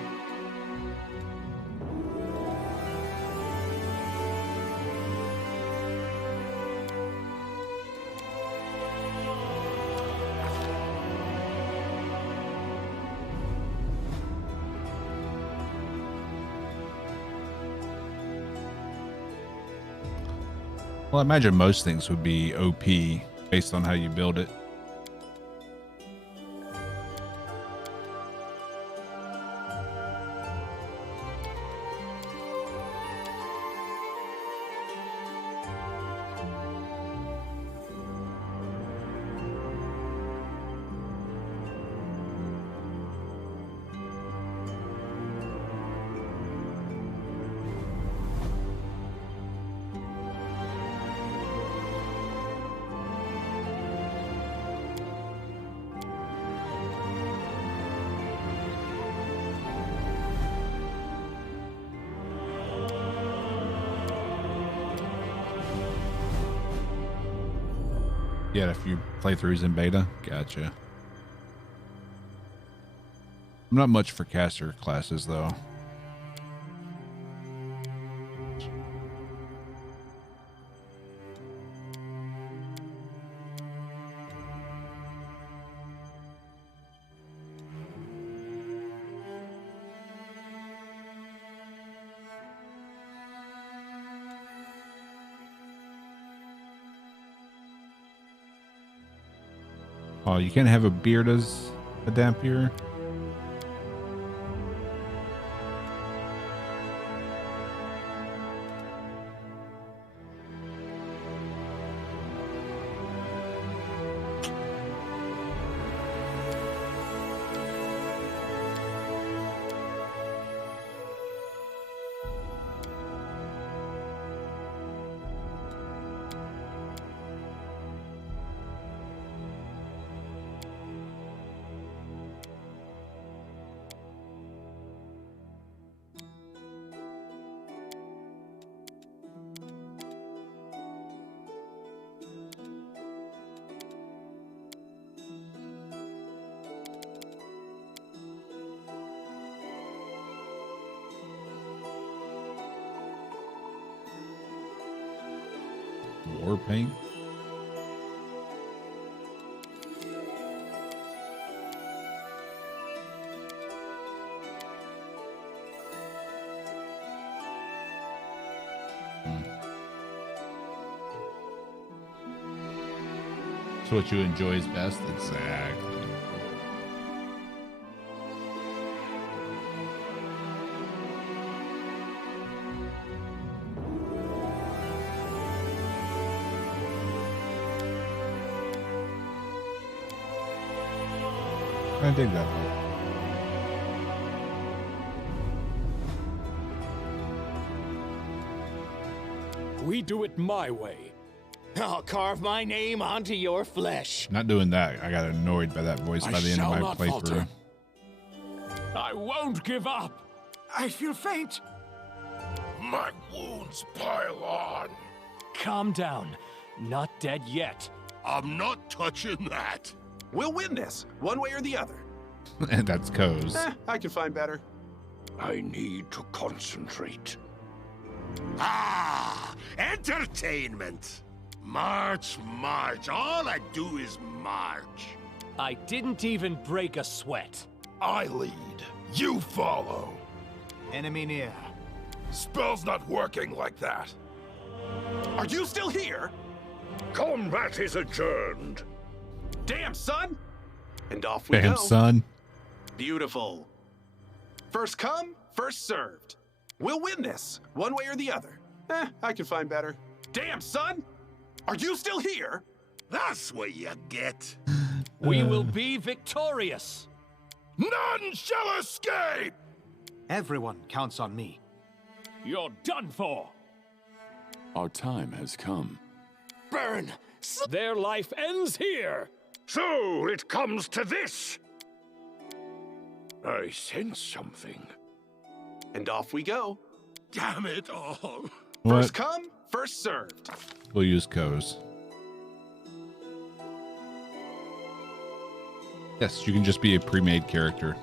Well, I imagine most things would be OP based on how you build it. Yeah, a few playthroughs in beta. Gotcha. I'm not much for caster classes, though. Oh, you can't have a beard as a Dampier? or paint. So what you enjoy is best? Exactly. I dig that one. We do it my way. I'll carve my name onto your flesh. Not doing that. I got annoyed by that voice by the end of my playthrough. I won't give up. I feel faint. My wounds pile on. Calm down. Not dead yet. I'm not touching that. We'll win this, one way or the other. And that's Coz. I can find better. I need to concentrate. Ah, entertainment. March, march. All I do is march. I didn't even break a sweat. I lead. You follow. Enemy near. Spell's not working like that. Are you still here? Combat is adjourned. Damn, son! And off we Damn, go. son. Beautiful. First come, first served. We'll win this, one way or the other. I can find better. Damn, son! Are you still here? That's what you get. We will be victorious. None shall escape! Everyone counts on me. You're done for. Our time has come. Burn! Their life ends here. So it comes to this. I sense something. And off we go. Damn it all. What? First come, first served. We'll use Coz. Yes, you can just be a pre-made character.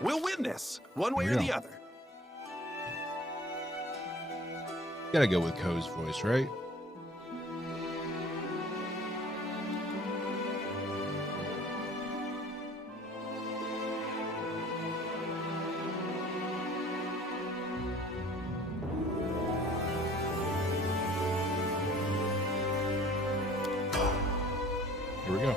We'll win this, one way or the other. Gotta go with Co's voice, right? Here we go.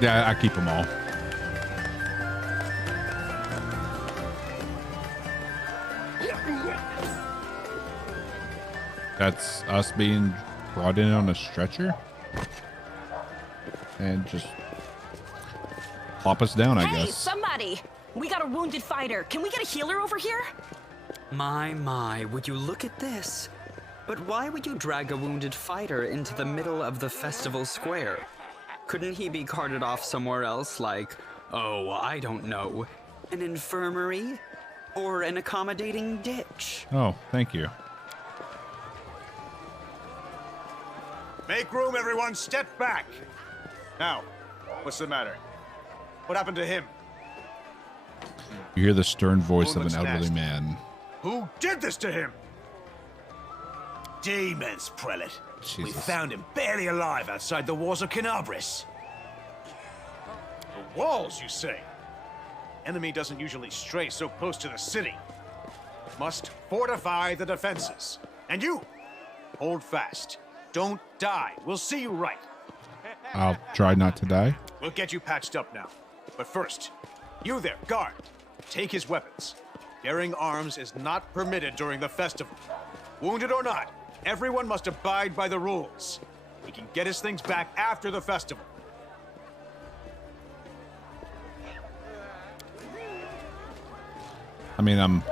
Yeah, I keep them all. That's us being brought in on a stretcher and just plop us down, I Hey, guess. somebody! We got a wounded fighter. Can we get a healer over here? My, would you look at this? But why would you drag a wounded fighter into the middle of the festival square? Couldn't he be carted off somewhere else, like, oh, I don't know, an infirmary? Or an accommodating ditch? Oh, thank you. Make room, everyone. Step back. Now, what's the matter? What happened to him? You hear the stern voice of an Looks elderly nasty. man. Who did this to him? Demons, prelate. We Jesus. found him barely alive outside the walls of Canabris. The walls, you say? Enemy doesn't usually stray so close to the city. Must fortify the defenses. And you, hold fast. Don't die. We'll see you right. I'll try not to die. We'll get you patched up now. But first, you there, guard. Take his weapons. Bearing arms is not permitted during the festival. Wounded or not, everyone must abide by the rules. He can get his things back after the festival. I mean, I'm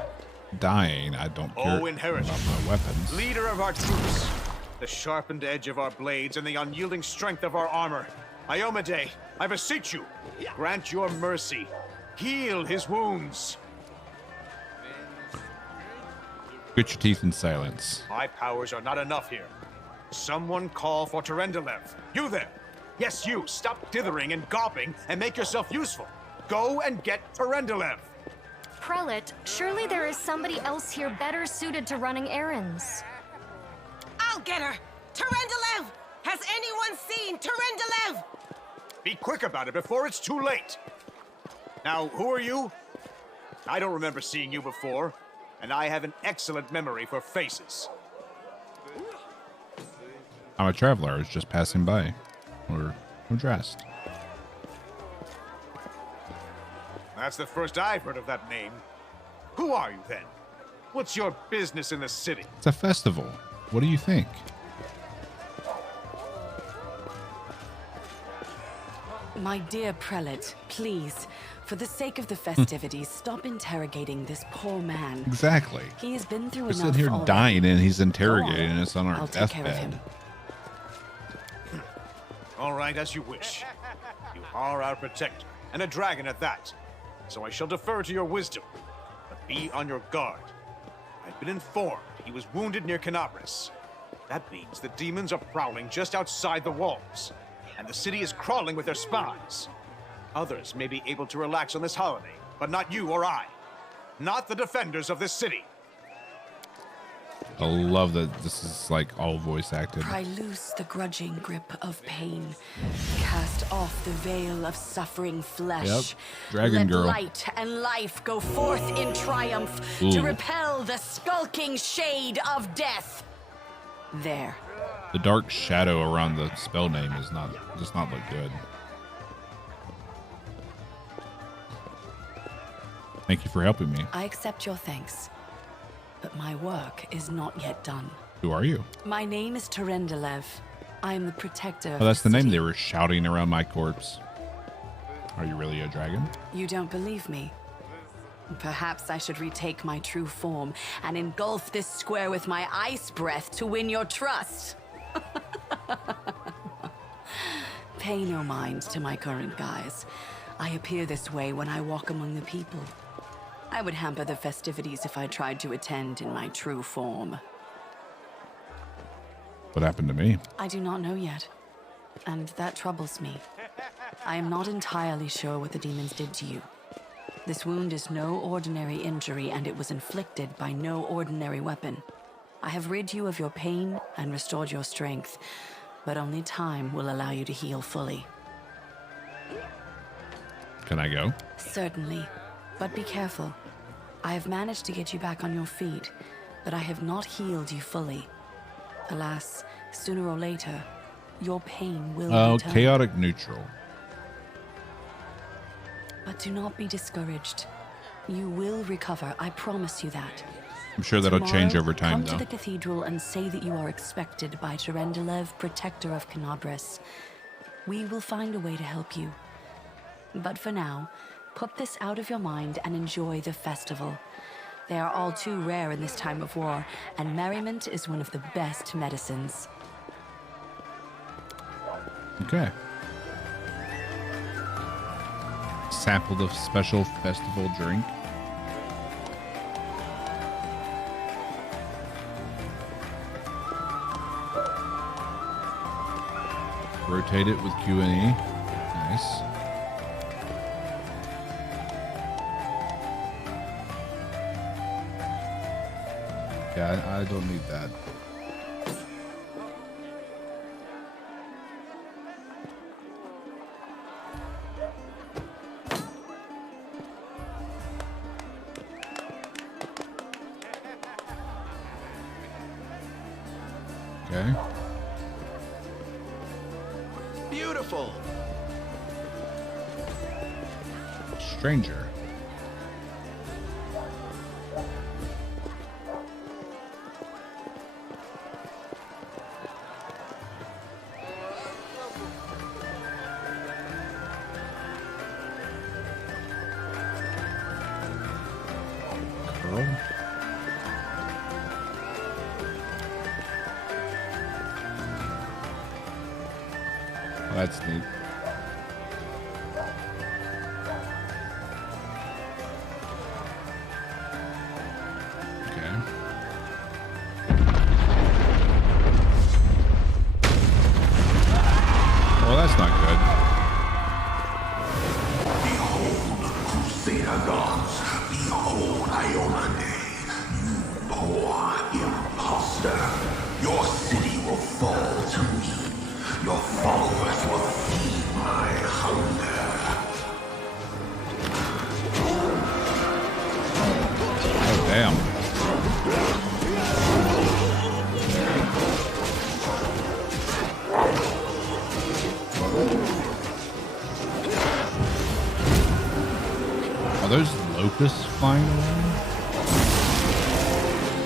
dying. I don't care Owen Harris, about my weapons. leader of our troops, the sharpened edge of our blades and the unyielding strength of our armor. Iomade, I beseech you, grant your mercy. Heal his wounds. Grit your teeth in silence. My powers are not enough here. Someone call for Terendelev. You there! Yes, you! Stop dithering and gawping and make yourself useful. Go and get Terendelev. Prelate, surely there is somebody else here better suited to running errands. I'll get her! Terendelev! Has anyone seen Terendelev? Be quick about it before it's too late. Now, who are you? I don't remember seeing you before, and I have an excellent memory for faces. I'm a traveler. I was just passing by. Or I'm dressed. That's the first I've heard of that name. Who are you then? What's your business in the city? It's a festival. What do you think? My dear prelate, please, for the sake of the festivities, stop interrogating this poor man. Exactly. He has been through We're enough sitting here already. dying and he's interrogating us on our I'll take care of deathbed. him. All right, as you wish. You are our protector, and a dragon at that. So I shall defer to your wisdom. But be on your guard. I've been informed he was wounded near Canabris. That means the demons are prowling just outside the walls, and the city is crawling with their spies. Others may be able to relax on this holiday, but not you or I. Not the defenders of this city. I love that this is like all voice acted. Pry loose the grudging grip of pain. Cast off the veil of suffering flesh. Yep. Dragon Let girl. light and life go forth in triumph Ooh. to repel the skulking shade of death. There. The dark shadow around the spell name does not look good. Thank you for helping me. I accept your thanks, but my work is not yet done. Who are you? My name is Terendelev. I am the protector of Oh, that's the name city. they were shouting around my corpse. Are you really a dragon? You don't believe me? Perhaps I should retake my true form and engulf this square with my ice breath to win your trust. Pay no mind to my current guise. I appear this way when I walk among the people. I would hamper the festivities if I tried to attend in my true form. What happened to me? I do not know yet, and that troubles me. I am not entirely sure what the demons did to you. This wound is no ordinary injury, and it was inflicted by no ordinary weapon. I have rid you of your pain and restored your strength, but only time will allow you to heal fully. Can I go? Certainly, but be careful. I have managed to get you back on your feet, but I have not healed you fully. Alas, sooner or later, your pain will return. Chaotic neutral. But do not be discouraged. You will recover, I promise you that. I'm sure that'll change Tomorrow, over time, come though. to the cathedral and say that you are expected by Terendelev, protector of Canabris. We will find a way to help you. But for now, put this out of your mind and enjoy the festival. They are all too rare in this time of war, and merriment is one of the best medicines. Okay. Sample the special festival drink. Rotate it with Q and E. Nice. Yeah, I don't need that. Okay. Beautiful. Stranger. Pearl. Oh, that's neat. gods, behold Ione, you poor imposter. Your city will fall to me. Your followers will feed my hunger. Oh, damn. Are those locusts flying around?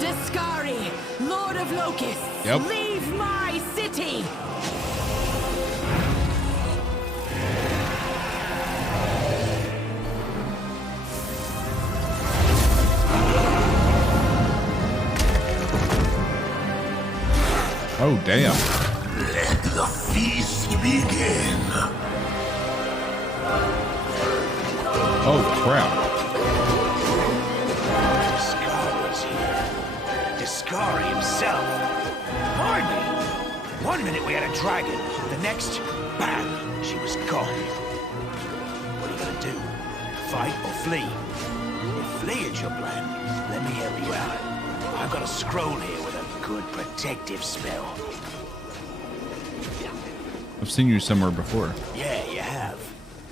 Discari, Lord of Locusts, Yep. leave my city! Oh, damn. Let the feast begin. Oh, crap. Discari's here. Discari himself. Hardly. One minute we had a dragon, the next, bam, she was gone. What are you gonna do? Fight or flee? If flee is your plan, let me help you out. I've got a scroll here with a good protective spell. I've seen you somewhere before. Yeah, you have.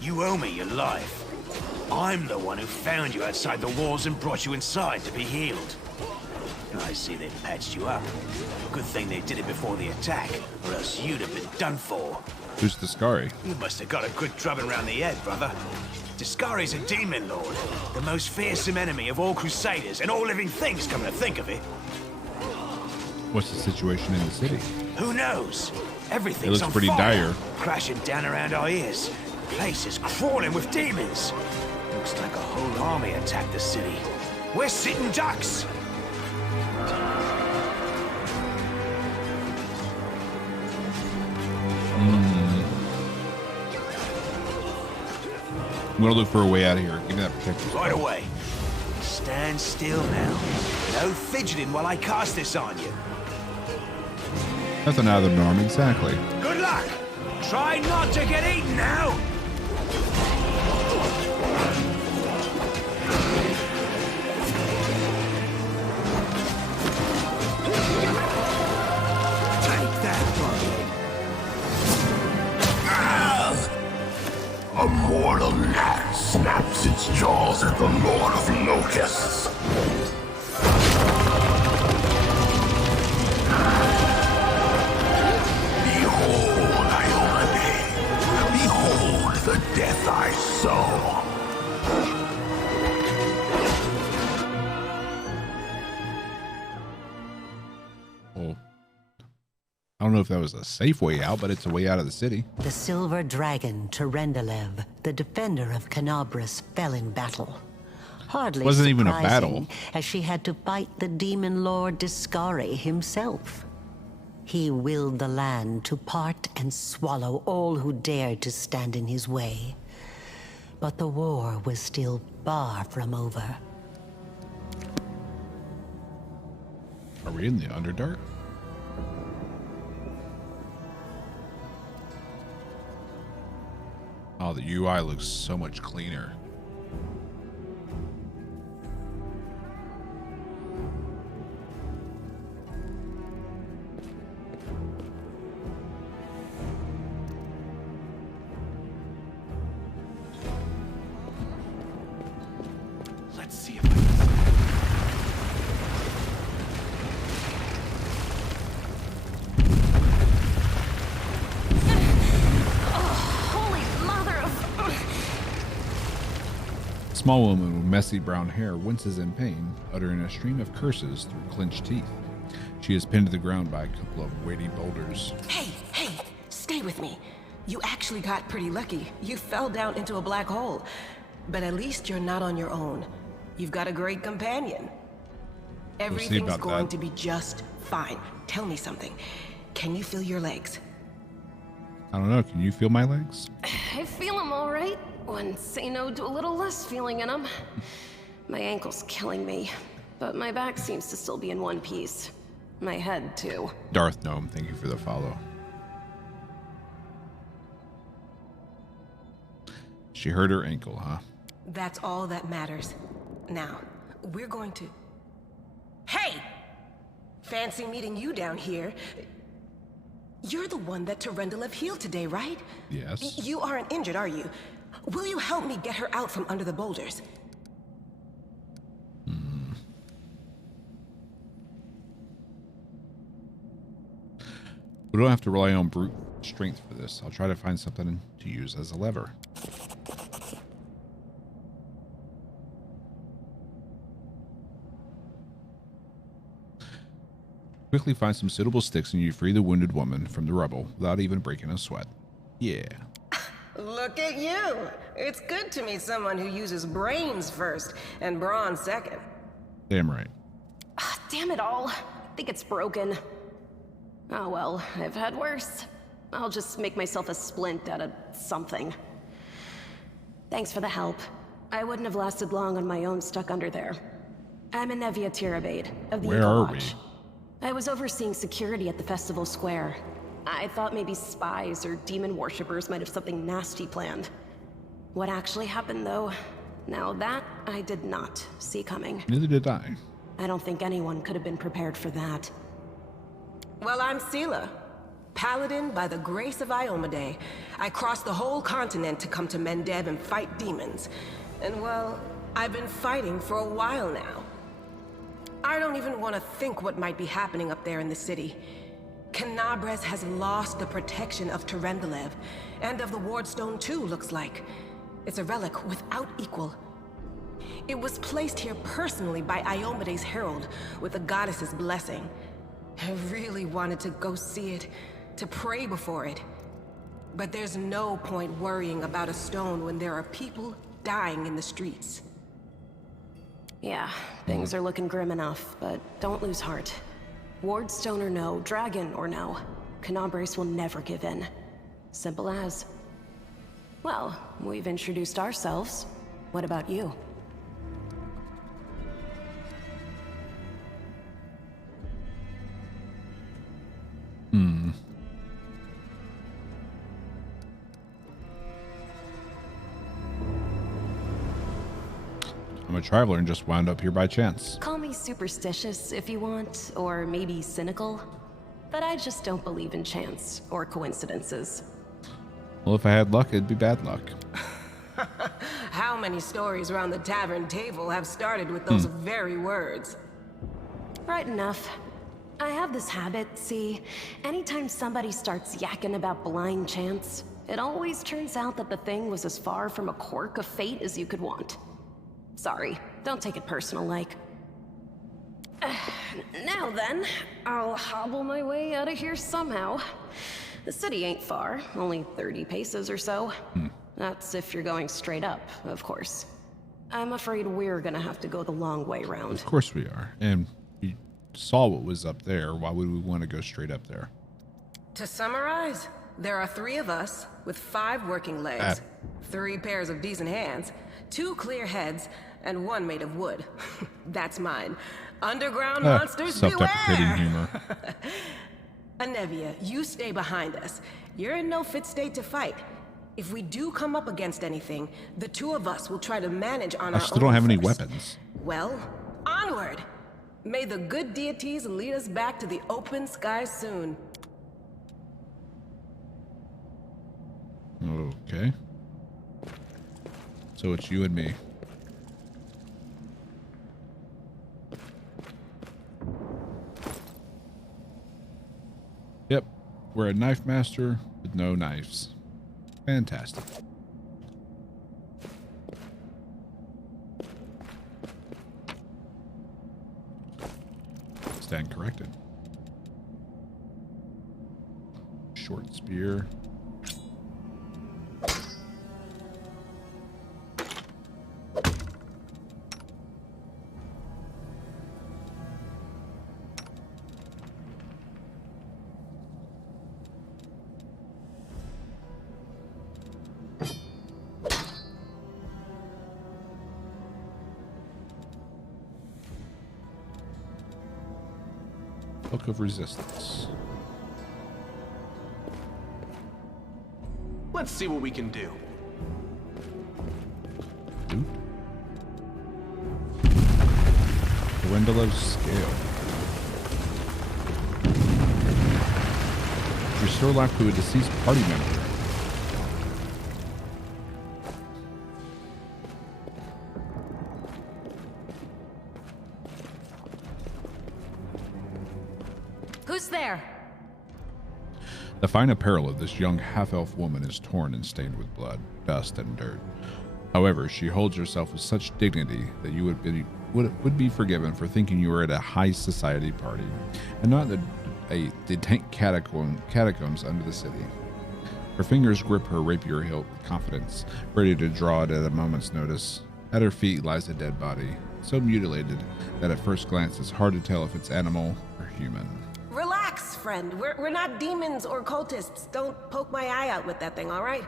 You owe me your life. I'm the one who found you outside the walls and brought you inside to be healed. I see they patched you up. Good thing they did it before the attack, or else you'd have been done for. Who's Discari? You must have got a good drubbing around the head, brother. Discari's a demon lord, the most fearsome enemy of all crusaders and all living things, come to think of it. What's the situation in the city? Who knows? Everything's It looks on pretty fire, dire. crashing down around our ears. Place is crawling with demons. Looks like a whole army attacked the city. We're sitting ducks. I'm gonna look for a way out of here. Give me that protective Right spell. away. Stand still now. No fidgeting while I cast this on you. Nothing out of the norm, exactly. Good luck. Try not to get eaten now. Take that, A mortal gnat snaps its jaws at the Lord of Locusts. Behold, Ione. Behold the death I sow. Well, I don't know if that was a safe way out, but it's a way out of the city. The silver dragon, Terendelev, the defender of Canabras, fell in battle. Hardly Wasn't even a surprising, battle. as she had to fight the demon lord Discari himself. He willed the land to part and swallow all who dared to stand in his way. But the war was still far from over. Are we in the Underdark? Oh, the UI looks so much cleaner. Let's see if I can... Small woman with messy brown hair winces in pain, uttering a stream of curses through clenched teeth. She is pinned to the ground by a couple of weighty boulders. Hey, stay with me. You actually got pretty lucky. You fell down into a black hole. But at least you're not on your own. You've got a great companion. Everything's about going that. to be just fine. Tell me something. Can you feel your legs? I don't know, can you feel my legs? I feel them all right. Wouldn't say no to a little less feeling in them. My ankle's killing me, but my back seems to still be in one piece. My head, too. Darth Gnome, thank you for the follow. She hurt her ankle, huh? That's all that matters. Now, we're going to... Hey! Fancy meeting you down here. You're the one that Terendelev healed today, right? Yes. You aren't injured, are you? Will you help me get her out from under the boulders? We don't have to rely on brute strength for this. I'll try to find something to use as a lever. Quickly find some suitable sticks and you free the wounded woman from the rubble without even breaking a sweat. Yeah. Look at you! It's good to meet someone who uses brains first and brawn second. Damn right. Damn it all. I think it's broken. Oh well, I've had worse. I'll just make myself a splint out of something. Thanks for the help. I wouldn't have lasted long on my own stuck under there. I'm Anevia Tirabade of the Where Eagle are Watch. I was overseeing security at the festival square. I thought maybe spies or demon worshippers might have something nasty planned. What actually happened though, now that I did not see coming. Neither did I. I don't think anyone could have been prepared for that. Well, I'm Sela, paladin by the grace of Iomedae. I crossed the whole continent to come to Mendev and fight demons. And well, I've been fighting for a while now. I don't even want to think what might be happening up there in the city. Canabres has lost the protection of Terendelev, and of the Wardstone too, looks like. It's a relic without equal. It was placed here personally by Iomedae's herald, with the goddess's blessing. I really wanted to go see it, to pray before it. But there's no point worrying about a stone when there are people dying in the streets. Yeah, things are looking grim enough, but don't lose heart. Wardstone or no, dragon or no, Canabres will never give in. Simple as. Well, we've introduced ourselves. What about you? I'm a traveler and just wound up here by chance. Call me superstitious if you want, or maybe cynical. But I just don't believe in chance or coincidences. Well, if I had luck, it'd be bad luck. How many stories around the tavern table have started with those very words? Right enough. I have this habit, see, anytime somebody starts yakking about blind chance, it always turns out that the thing was as far from a quirk of fate as you could want. Sorry, don't take it personal like. Now then, I'll hobble my way out of here somehow. The city ain't far, only 30 paces or so. That's if you're going straight up, of course. I'm afraid we're gonna have to go the long way round. Of course we are. And we saw what was up there. Why would we want to go straight up there? To summarize, there are 3 of us with 5 working legs, 3 pairs of decent hands, 2 clear heads, and 1 made of wood. That's mine. Underground monsters beware! Self-deprecating humor. Anevia, you stay behind us. You're in no fit state to fight. If we do come up against anything, the 2 of us will try to manage on our own. I still don't have any first. weapons. Well, onward! May the good deities lead us back to the open sky soon. Okay. So it's you and me. Yep. We're a knife master with no knives. Fantastic. Stand corrected. Short spear. Book of Resistance. Let's see what we can do. Loot. Trendalev's scale. Restore life to a deceased party member. Who's there? The fine apparel of this young half-elf woman is torn and stained with blood, dust, and dirt. However, she holds herself with such dignity that you would be forgiven for thinking you were at a high society party, and not a dank catacombs under the city. Her fingers grip her rapier hilt with confidence, ready to draw it at a moment's notice. At her feet lies a dead body, so mutilated that at first glance it's hard to tell if it's animal or human. Relax, friend. We're not demons or cultists. Don't poke my eye out with that thing, all right?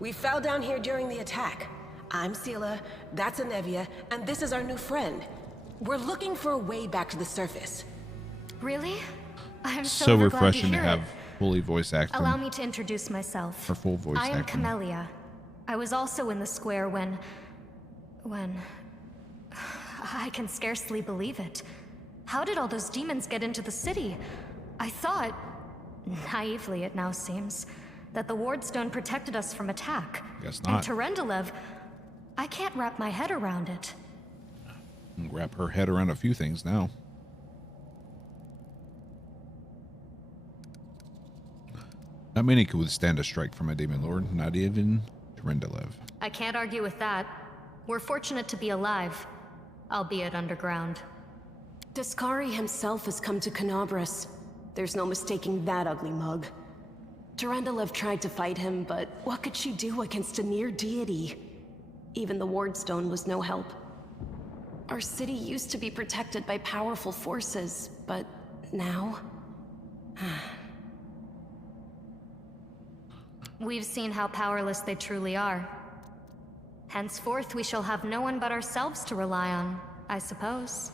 We fell down here during the attack. I'm Sela, that's Anevia, and this is our new friend. We're looking for a way back to the surface. Really? I'm so refreshing to hear have it. fully voice acting. Allow me to introduce myself. For full voice I am acting. Camellia. I was also in the square when... I can scarcely believe it. How did all those demons get into the city? I thought, naively it now seems, that the Wardstone protected us from attack. Guess not. And Tyrendelev, I can't wrap my head around it. Wrap her head around a few things now. Not many could withstand a strike from a demon lord, not even Tyrendelev. I can't argue with that. We're fortunate to be alive, albeit underground. Discari himself has come to Canabras. There's no mistaking that ugly mug. Tyrendelev tried to fight him, but what could she do against a near deity? Even the Wardstone was no help. Our city used to be protected by powerful forces, but now... We've seen how powerless they truly are. Henceforth, we shall have no one but ourselves to rely on, I suppose.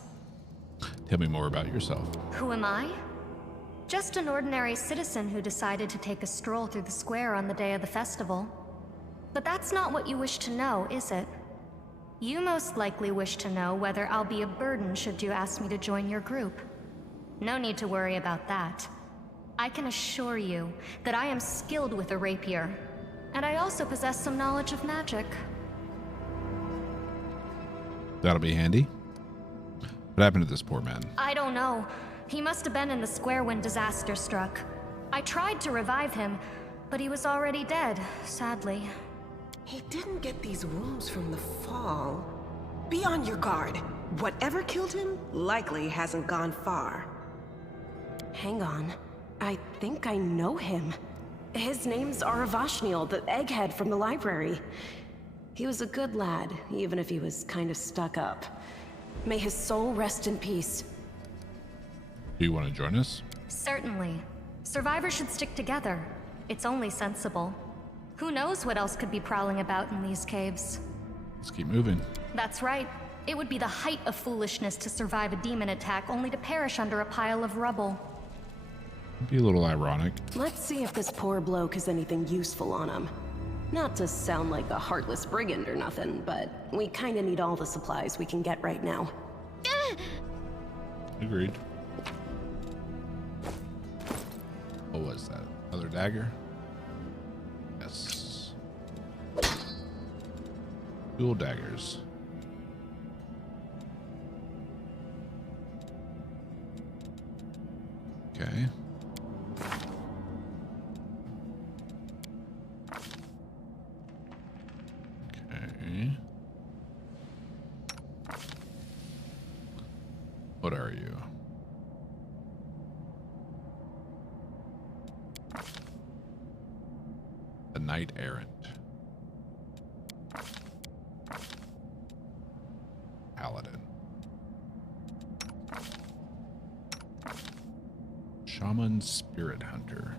Tell me more about yourself. Who am I? Just an ordinary citizen who decided to take a stroll through the square on the day of the festival. But that's not what you wish to know, is it? You most likely wish to know whether I'll be a burden should you ask me to join your group. No need to worry about that. I can assure you that I am skilled with a rapier, and I also possess some knowledge of magic. That'll be handy. What happened to this poor man? I don't know. He must have been in the square when disaster struck. I tried to revive him, but he was already dead, sadly. He didn't get these wounds from the fall. Be on your guard. Whatever killed him likely hasn't gone far. Hang on. I think I know him. His name's Aravashniel, the egghead from the library. He was a good lad, even if he was kind of stuck up. May his soul rest in peace. Do you want to join us? Certainly. Survivors should stick together. It's only sensible. Who knows what else could be prowling about in these caves? Let's keep moving. That's right. It would be the height of foolishness to survive a demon attack only to perish under a pile of rubble. It'd be a little ironic. Let's see if this poor bloke has anything useful on him. Not to sound like a heartless brigand or nothing, but we kinda need all the supplies we can get right now. Agreed. What was that? Another dagger? Yes. Dual daggers. Okay. Okay. What are you? A knight errant. Paladin. Shaman spirit hunter.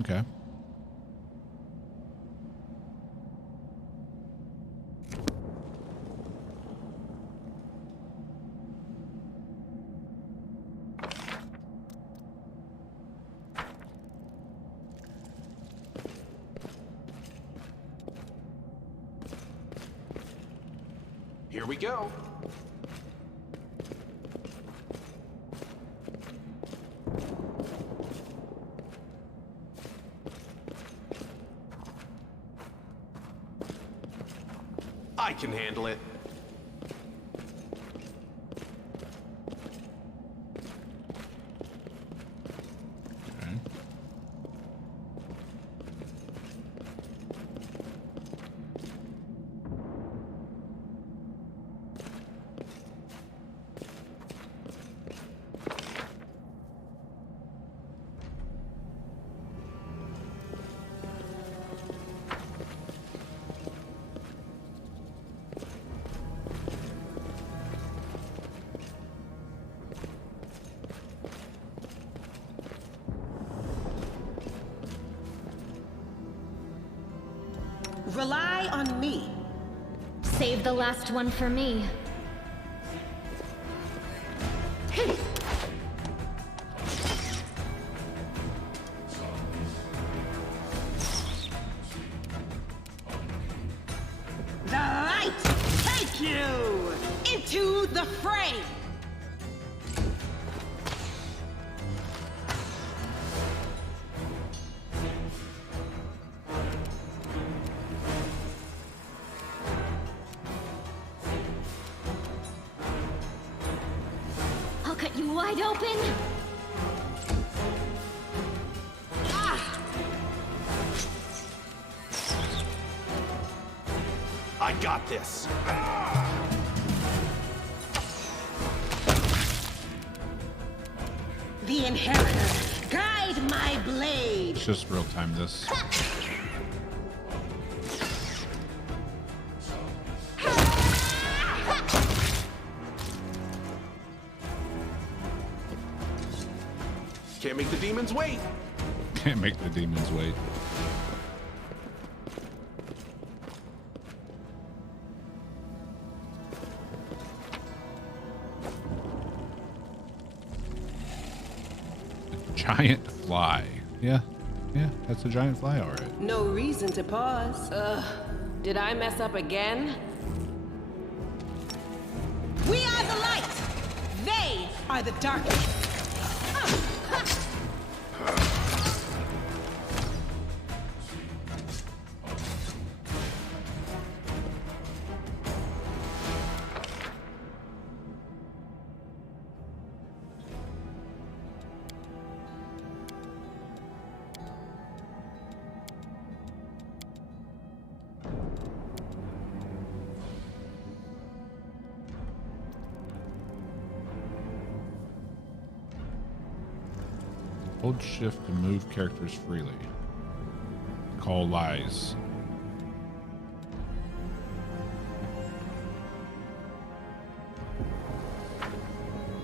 Okay. Here we go. can handle it. Rely on me. Save the last one for me. The light take you into the fray. I'll cut you wide open. I got this. The Inheritor, guide my blade. It's just real time this. Can't make the demons wait. Can't make the demons wait. Giant fly. Yeah, that's a giant fly, all right. No reason to pause. Did I mess up again? We are the light. They are the darkness. Hold shift to move characters freely. Call lies.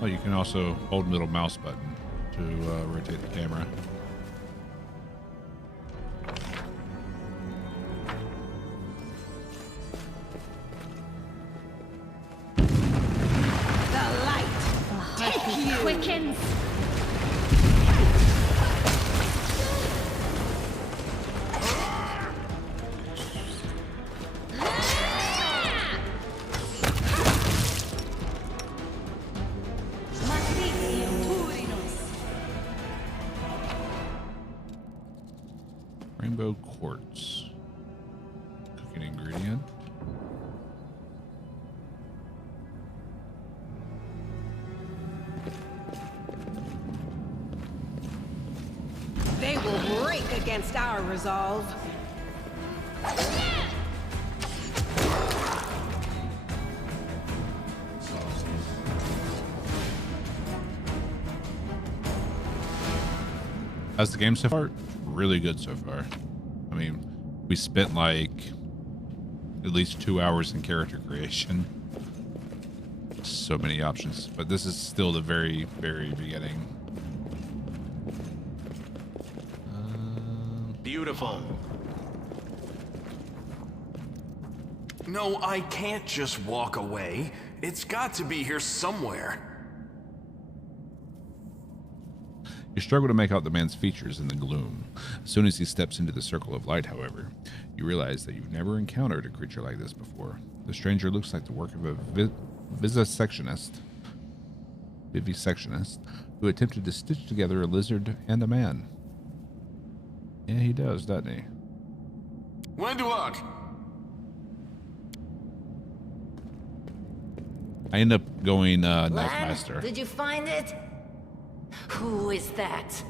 Oh, you can also hold middle mouse button to rotate the camera. The light take you. Quickens. Rainbow quartz. Cooking ingredient. They will break against our resolve. How's the game so far? Really good so far. I mean, we spent like at least 2 hours in character creation. So many options, but this is still the very, very beginning. Beautiful. No, I can't just walk away. It's got to be here somewhere. You struggle to make out the man's features in the gloom. As soon as he steps into the circle of light, however, you realize that you've never encountered a creature like this before. The stranger looks like the work of a vivisectionist who attempted to stitch together a lizard and a man. Yeah, he does, doesn't he? When to walk? I end up going Knife Lan, Master. did you find it? Who is that?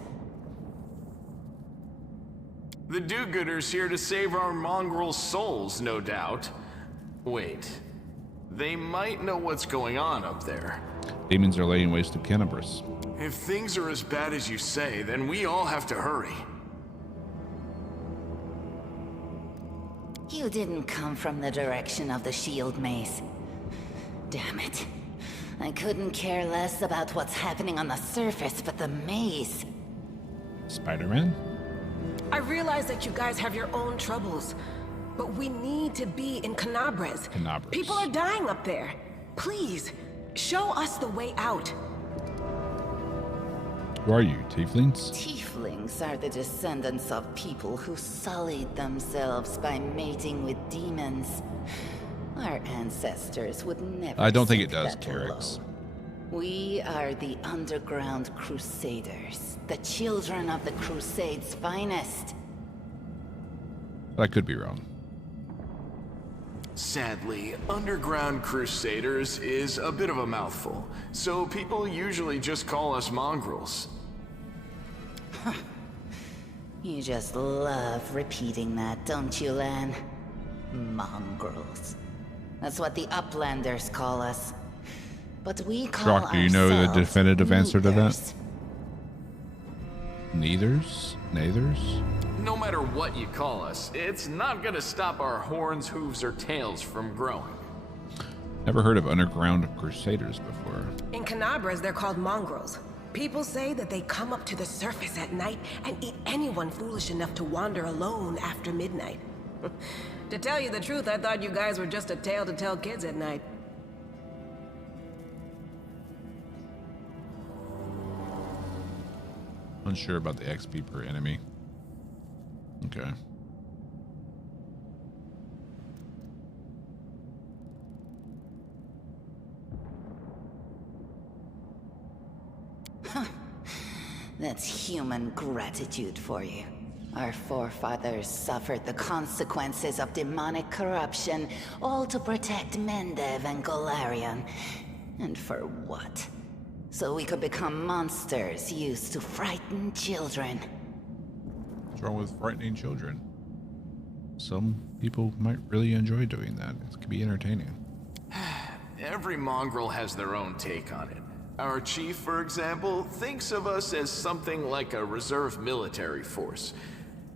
The do-gooders here to save our mongrel souls, no doubt. Wait. They might know what's going on up there. Demons are laying waste to Canabras. If things are as bad as you say, then we all have to hurry. You didn't come from the direction of the shield maze. Damn it. I couldn't care less about what's happening on the surface, but the maze. Spider-Man? I realize that you guys have your own troubles, but we need to be in Canabras. Canabras. People are dying up there. Please, show us the way out. Who are you, tieflings? Tieflings are the descendants of people who sullied themselves by mating with demons. Our ancestors would never. I don't think it sink does, that Carix. low. We are the Underground Crusaders, the children of the Crusade's finest. I could be wrong. Sadly, Underground Crusaders is a bit of a mouthful, so people usually just call us mongrels. You just love repeating that, don't you, Lan? Mongrels. That's what the Uplanders call us. But we call Brock, do you know the ourselves definitive answer to that? neithers. Neithers? Nathers? No matter what you call us, it's not gonna stop our horns, hooves, or tails from growing. Never heard of Underground Crusaders before. In Canabras, they're called mongrels. People say that they come up to the surface at night and eat anyone foolish enough to wander alone after midnight. To tell you the truth, I thought you guys were just a tale to tell kids at night. Unsure about the XP per enemy. Okay. That's human gratitude for you. Our forefathers suffered the consequences of demonic corruption, all to protect Mendev and Golarion. And for what? So we could become monsters used to frighten children. What's wrong with frightening children? Some people might really enjoy doing that. It could be entertaining. Every mongrel has their own take on it. Our chief, for example, thinks of us as something like a reserve military force.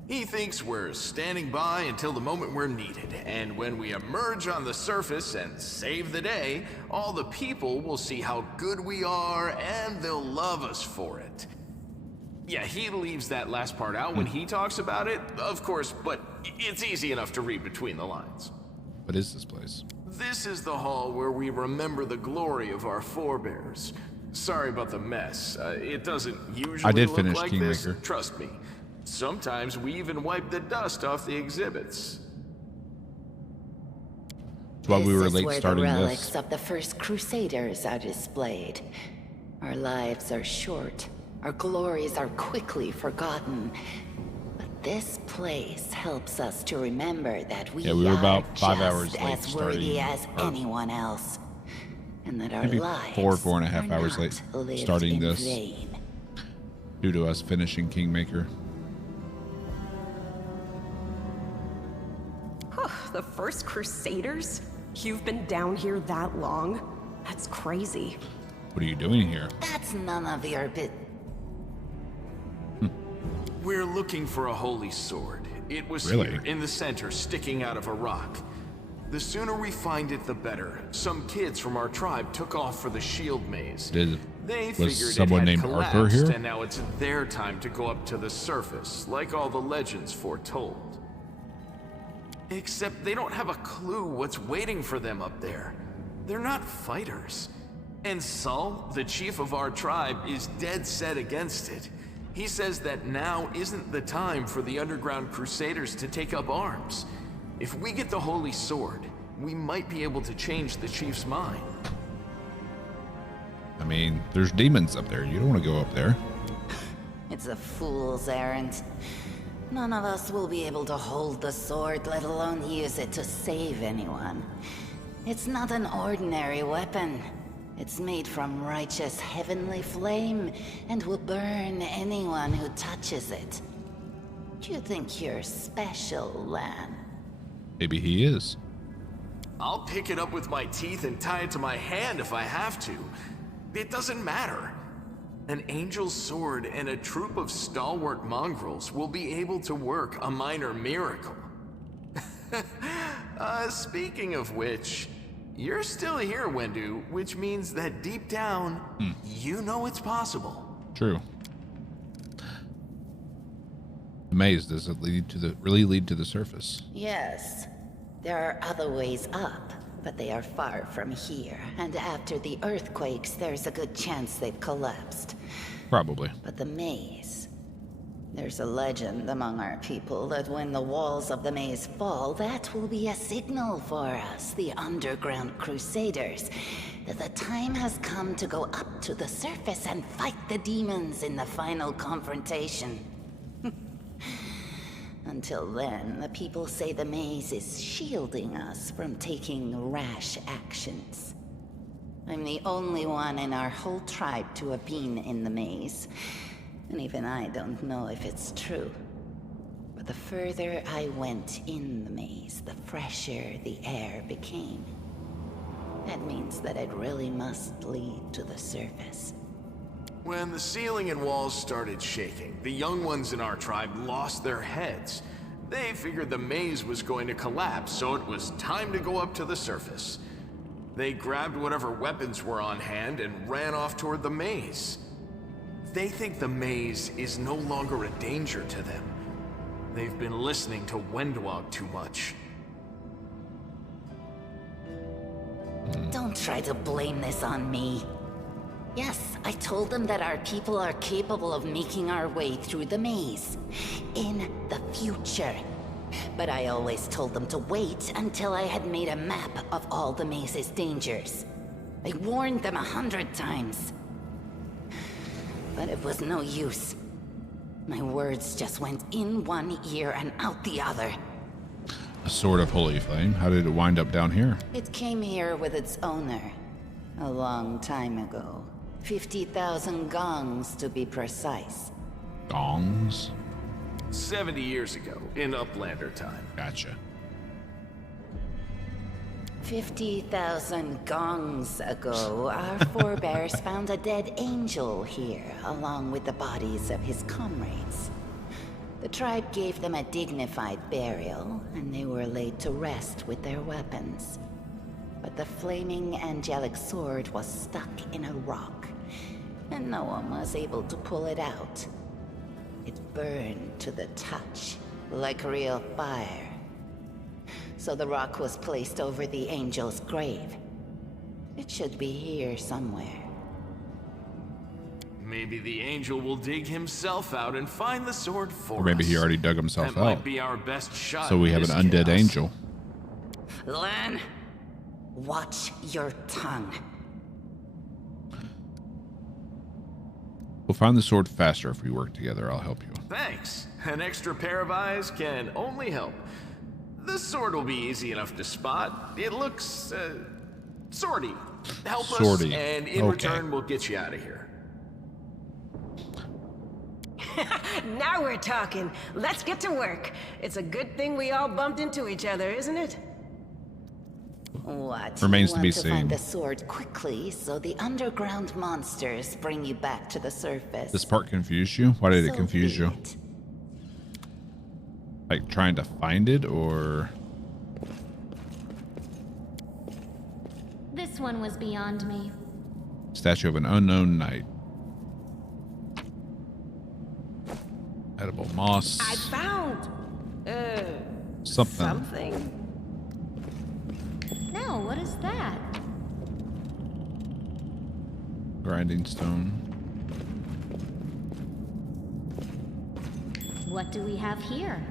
He thinks we're standing by until the moment we're needed, and when we emerge on the surface and save the day, all the people will see how good we are, and they'll love us for it. Yeah, he leaves that last part out when he talks about it, of course, but it's easy enough to read between the lines. What is this place? This is the hall where we remember the glory of our forebears. Sorry about the mess. It doesn't usually I did look finish like Kingmaker. this, trust me. Sometimes we even wipe the dust off the exhibits. That's why we were late This is starting where the relics this. of the first Crusaders are displayed. Our lives are short. Our glories are quickly forgotten. But this place helps us to remember that we We were are about 5 just hours late as worthy starting, as or anyone else. And that our Maybe lives 4.5 are hours not late lived starting in this vain. due to us finishing Kingmaker. The first Crusaders? You've been down here that long? That's crazy. What are you doing here? That's none of your bit. We're looking for a holy sword. It was Really? here, in the center, sticking out of a rock. The sooner we find it, the better. Some kids from our tribe took off for the shield maze. They figured Was someone it had named collapsed, Arthur here? and now it's their time to go up to the surface, like all the legends foretold. Except they don't have a clue what's waiting for them up there. They're not fighters. And Saul, the chief of our tribe, is dead set against it. He says that now isn't the time for the Underground Crusaders to take up arms. If we get the Holy Sword, we might be able to change the chief's mind. I mean, there's demons up there. You don't want to go up there. It's a fool's errand. None of us will be able to hold the sword, let alone use it to save anyone. It's not an ordinary weapon. It's made from righteous heavenly flame and will burn anyone who touches it. Do you think you're special, Lan? Maybe he is. I'll pick it up with my teeth and tie it to my hand if I have to. It doesn't matter. An angel's sword and a troop of stalwart mongrels will be able to work a minor miracle. Speaking of which, you're still here, Wendu, which means that deep down, you know it's possible. True. The maze, does it really lead to the surface? Yes. There are other ways up, but they are far from here. And after the earthquakes, there's a good chance they've collapsed. Probably. But the maze... There's a legend among our people that when the walls of the maze fall, that will be a signal for us, the Underground Crusaders, that the time has come to go up to the surface and fight the demons in the final confrontation. Until then, the people say the maze is shielding us from taking rash actions. I'm the only one in our whole tribe to have been in the maze. And even I don't know if it's true. But the further I went in the maze, the fresher the air became. That means that it really must lead to the surface. When the ceiling and walls started shaking, the young ones in our tribe lost their heads. They figured the maze was going to collapse, so it was time to go up to the surface. They grabbed whatever weapons were on hand and ran off toward the maze. They think the maze is no longer a danger to them. They've been listening to Wendwog too much. Don't try to blame this on me. Yes, I told them that our people are capable of making our way through the maze. In the future. But I always told them to wait until I had made a map of all the maze's dangers. I warned them 100 times. But it was no use. My words just went in one ear and out the other. A sword of holy flame? How did it wind up down here? It came here with its owner. A long time ago. 50,000 gongs to be precise. Gongs? 70 years ago, in Uplander time. Gotcha. 50,000 gongs ago, our forebears found a dead angel here, along with the bodies of his comrades. The tribe gave them a dignified burial, and they were laid to rest with their weapons. But the flaming angelic sword was stuck in a rock, and no one was able to pull it out. It burned to the touch, like real fire. So the rock was placed over the angel's grave. It should be here somewhere. Maybe the angel will dig himself out and find the sword for us. Or maybe he already dug himself that out. Might be our best shot. So we have an undead chaos. angel. Lan, watch your tongue. We'll find the sword faster if we work together. I'll help you. Thanks. An extra pair of eyes can only help. The sword will be easy enough to spot. It looks, swordy. Help Swordy. us, and in Okay. return, we'll get you out of here. Now we're talking. Let's get to work. It's a good thing we all bumped into each other, isn't it? What? Remains You to be want to find seen. the sword quickly, so the underground monsters bring you back to the surface. This part confused you? Why did it So confuse be you? it. Like trying to find it, or This one was beyond me. statue of an unknown knight? Edible moss. I found Something. something. No, what is that? Grinding stone. What do we have here?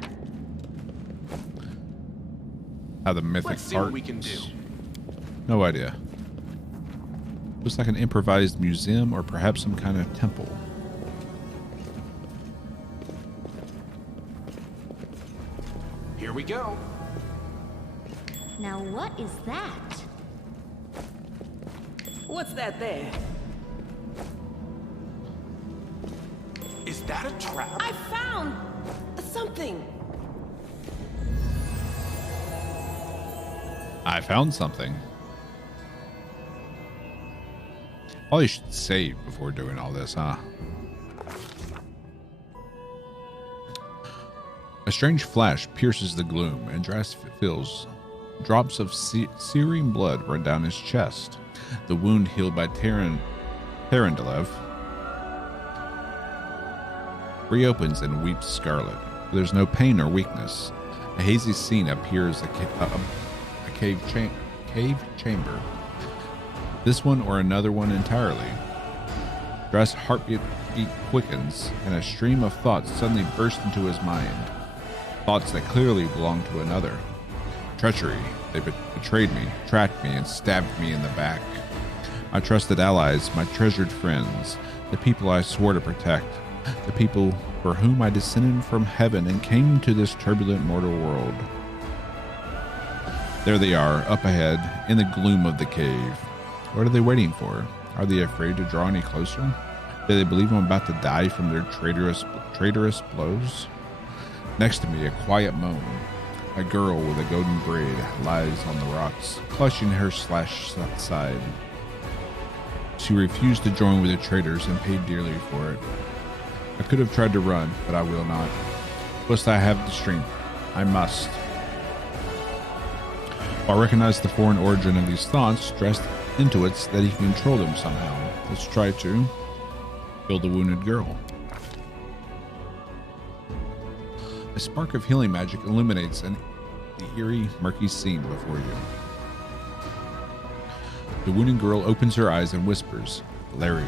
How the mythic Let's see parts. what we can do. No idea. Looks like an improvised museum or perhaps some kind of temple. Here we go. Now what is that? What's that there? Is that a trap? I found something. I found something. Probably should save before doing all this, huh? A strange flash pierces the gloom, and Drast feels drops of searing blood run down his chest. The wound healed by Terendelev reopens and weeps scarlet. There's no pain or weakness. A hazy scene appears, a cave chamber. This one or another one entirely. Drast's heartbeat quickens, and a stream of thoughts suddenly burst into his mind. Thoughts that clearly belong to another. Treachery. They betrayed me, tracked me, and stabbed me in the back. My trusted allies, my treasured friends, the people I swore to protect, the people for whom I descended from heaven and came to this turbulent mortal world. There they are, up ahead, in the gloom of the cave. What are they waiting for? Are they afraid to draw any closer? Do they believe I'm about to die from their traitorous blows? Next to me, a quiet moan. A girl with a golden braid lies on the rocks, clutching her slashed side. She refused to join with the traitors and paid dearly for it. I could have tried to run, but I will not. Whilst I have the strength, I must. While I recognize the foreign origin of these thoughts, Drast intuits that he can control them somehow. Let's try to kill the wounded girl. A spark of healing magic illuminates the eerie, murky scene before you. The wounded girl opens her eyes and whispers, "Lariel,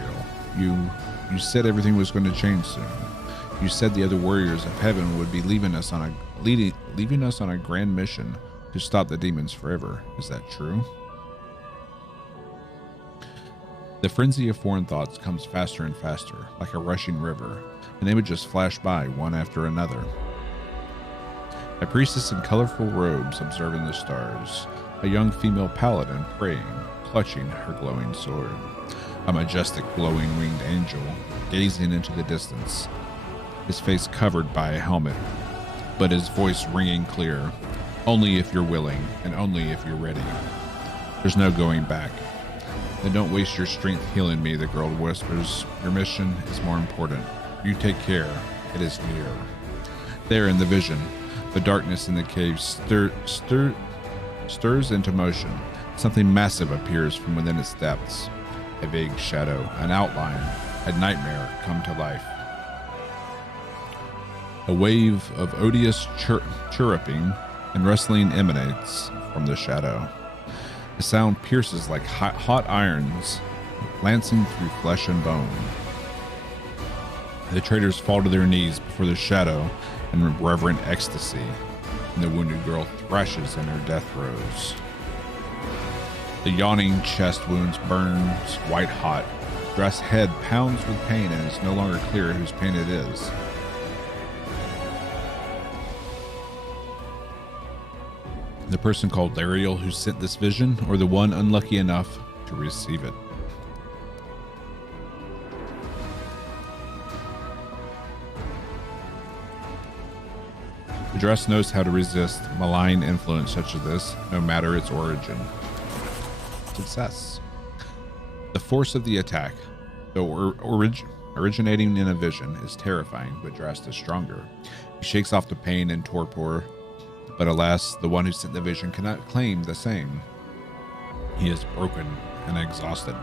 you said everything was going to change soon. You said the other warriors of heaven would be leaving us on a grand mission to stop the demons forever. Is that true?" The frenzy of foreign thoughts comes faster and faster, like a rushing river, and images flash by one after another. A priestess in colorful robes observing the stars, a young female paladin praying, clutching her glowing sword, a majestic glowing winged angel gazing into the distance, his face covered by a helmet, but his voice ringing clear, "Only if you're willing, and only if you're ready. There's no going back." "Then don't waste your strength healing me," the girl whispers. "Your mission is more important. You take care. It is near." There in the vision, the darkness in the cave stirs into motion. Something massive appears from within its depths. A vague shadow, an outline, a nightmare come to life. A wave of odious chirruping and rustling emanates from the shadow. The sound pierces like hot irons, lancing through flesh and bone. The traitors fall to their knees before the shadow in reverent ecstasy, and the wounded girl thrashes in her death throes. The yawning chest wounds burns white hot. Drast's head pounds with pain, and it's no longer clear whose pain it is. The person called Lariel who sent this vision, or the one unlucky enough to receive it? Drast knows how to resist malign influence such as this, no matter its origin. Success. The force of the attack, though originating in a vision, is terrifying, but Drast is stronger. He shakes off the pain and torpor, but alas, the one who sent the vision cannot claim the same. He is broken and exhausted.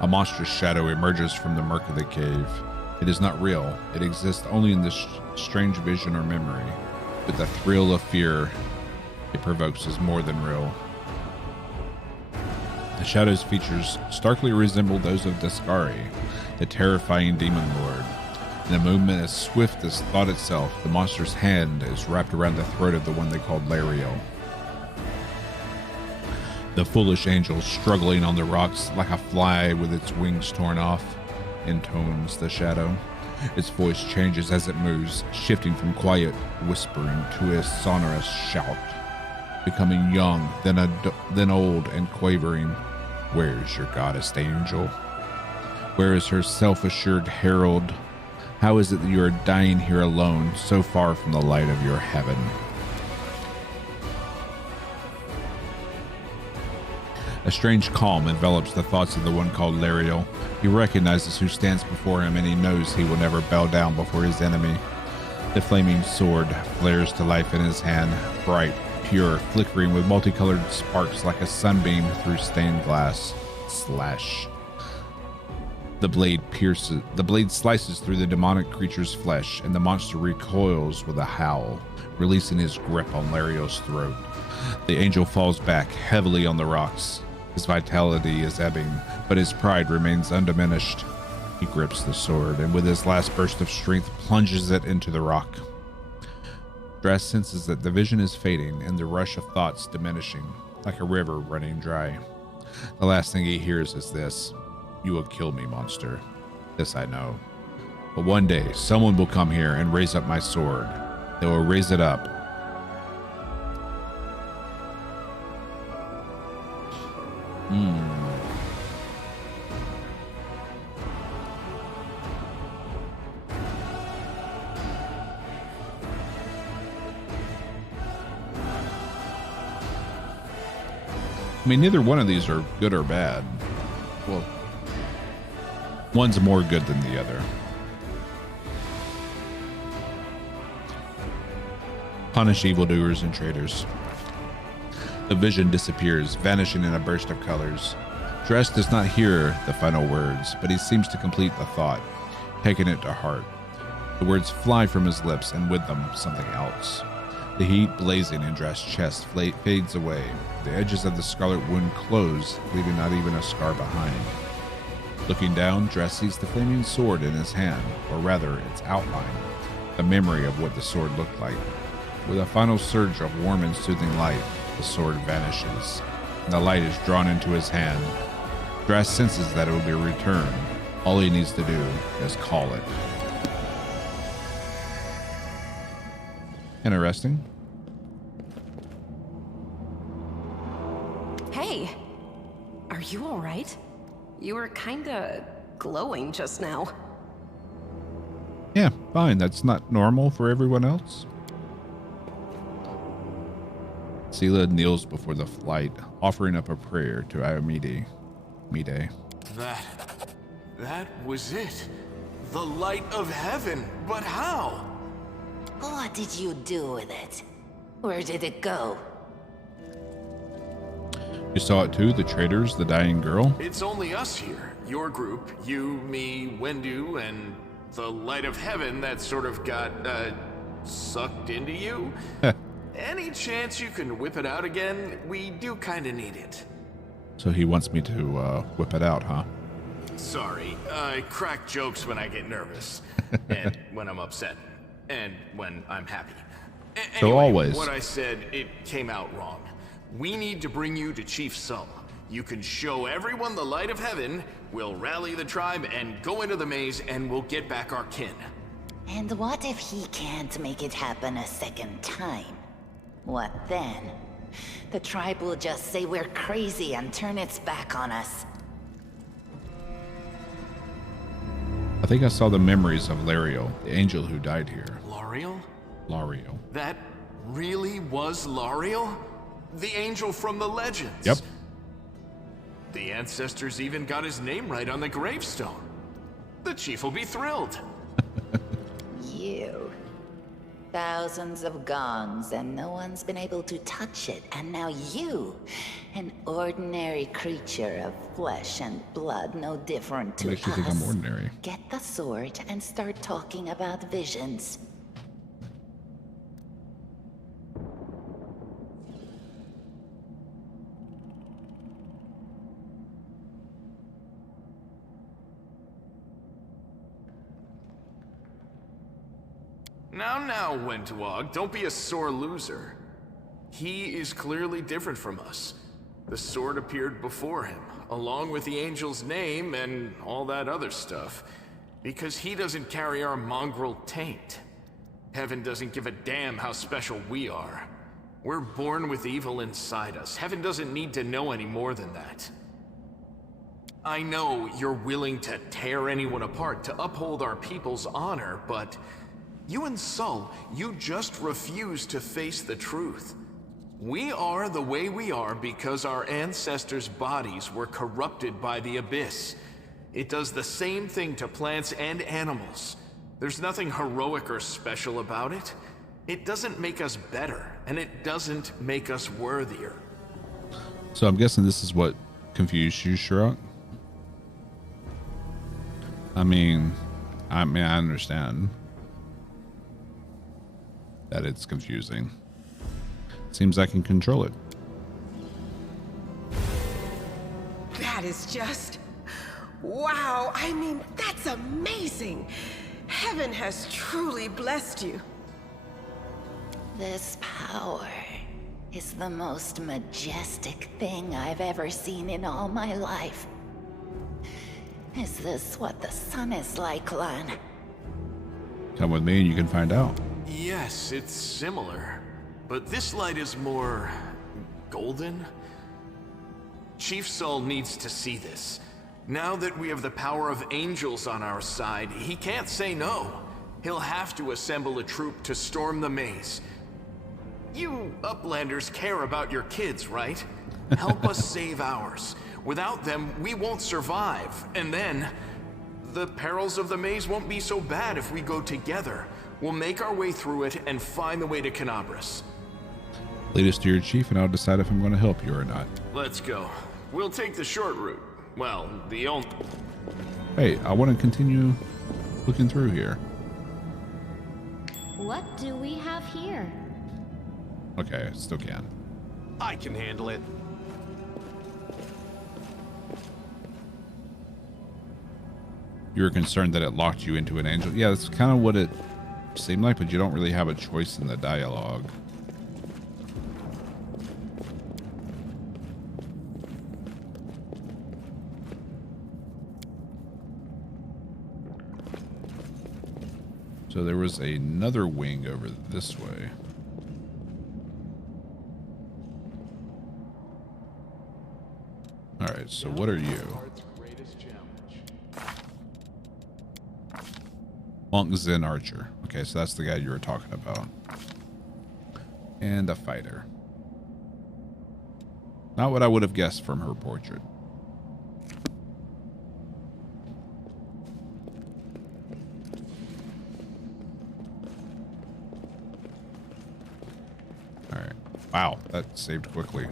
A monstrous shadow emerges from the murk of the cave. It is not real. It exists only in this strange vision or memory. But the thrill of fear it provokes is more than real. The shadow's features starkly resemble those of Dascari, the terrifying demon lord. In a movement as swift as thought itself, the monster's hand is wrapped around the throat of the one they called Lariel. The foolish angel, struggling on the rocks like a fly with its wings torn off, intones the shadow. Its voice changes as it moves, shifting from quiet whispering to a sonorous shout, becoming young, then old and quavering. Where is your goddess angel? Where is her self-assured herald? How is it that you are dying here alone, so far from the light of your heaven? A strange calm envelops the thoughts of the one called Lariel. He recognizes who stands before him, and he knows he will never bow down before his enemy. The flaming sword flares to life in his hand, bright, pure, flickering with multicolored sparks like a sunbeam through stained glass. Slash. The blade slices through the demonic creature's flesh, and the monster recoils with a howl, releasing his grip on Lariel's throat. The angel falls back heavily on the rocks. His vitality is ebbing, but his pride remains undiminished. He grips the sword, and with his last burst of strength, plunges it into the rock. Drast senses that the vision is fading, and the rush of thoughts diminishing, like a river running dry. The last thing he hears is this: "You will kill me, monster. This I know. But one day, someone will come here and raise up my sword. They will raise it up. I mean, neither one of these are good or bad. Well, one's more good than the other. Punish evildoers and traitors. The vision disappears, vanishing in a burst of colors. Drast does not hear the final words, but he seems to complete the thought, taking it to heart. The words fly from his lips, and with them, something else. The heat blazing in Drast's chest fades away. The edges of the scarlet wound close, leaving not even a scar behind. Looking down, Drast sees the flaming sword in his hand, or rather, its outline, the memory of what the sword looked like. With a final surge of warm and soothing light, the sword vanishes, and the light is drawn into his hand. Drast senses that it will be returned. All he needs to do is call it. Interesting. Hey, are you all right? You were kinda glowing just now. Yeah, fine. That's not normal for everyone else. Sela kneels before the light, offering up a prayer to Aomide. That was it. The light of heaven. But how? What did you do with it? Where did it go? You saw it too, the traitors, the dying girl? It's only us here. Your group, you, me, Wendu, and the light of heaven that sort of got, sucked into you. Any chance you can whip it out again? We do kinda need it. So he wants me to, whip it out, huh? Sorry, I crack jokes when I get nervous, and when I'm upset, and when I'm happy. So Anyway, always. What I said, it came out wrong. We need to bring you to Chief Sum. You can show everyone the light of heaven, we'll rally the tribe and go into the maze, and we'll get back our kin. And what if he can't make it happen a second time? What then? The tribe will just say we're crazy and turn its back on us. I think I saw the memories of Lariel, the angel who died here. Lariel? Lariel. That really was Lariel? The angel from the legends? Yep. The ancestors even got his name right on the gravestone. The chief will be thrilled. You. Thousands of gongs and no one's been able to touch it. And now you, an ordinary creature of flesh and blood, no different to Makes you think I'm us. ordinary. Get the sword and start talking about visions. Now, Wentwog, don't be a sore loser. He is clearly different from us. The sword appeared before him, along with the angel's name and all that other stuff, because he doesn't carry our mongrel taint. Heaven doesn't give a damn how special we are. We're born with evil inside us. Heaven doesn't need to know any more than that. I know you're willing to tear anyone apart to uphold our people's honor, but you and Sol, you just refuse to face the truth. We are the way we are because our ancestors' bodies were corrupted by the Abyss. It does the same thing to plants and animals. There's nothing heroic or special about it. It doesn't make us better, and it doesn't make us worthier. So I'm guessing this is what confused you, Sherlock? I mean, I understand that it's confusing. Seems I can control it. That is just... wow, I mean, that's amazing. Heaven has truly blessed you. This power is the most majestic thing I've ever seen in all my life. Is this what the sun is like, Lan? Come with me and you can find out. Yes, it's similar, but this light is more golden. Chief Sol needs to see this. Now that we have the power of angels on our side, he can't say no. He'll have to assemble a troop to storm the maze. You Uplanders care about your kids, right? Help us save ours. Without them, we won't survive. And then, the perils of the maze won't be so bad if we go together. We'll make our way through it and find the way to Canabras. Lead us to your chief and I'll decide if I'm going to help you or not. Let's go. We'll take the short route. Well, the only... Hey, I want to continue looking through here. What do we have here? Okay, I still can. I can handle it. You were concerned that it locked you into an angel. Yeah, that's kind of what it seemed like, but you don't really have a choice in the dialogue. So there was another wing over this way. All right, so what are you? Monk Zen Archer. Okay, so that's the guy you were talking about. And a fighter. Not what I would have guessed from her portrait. All right. Wow, that saved quickly.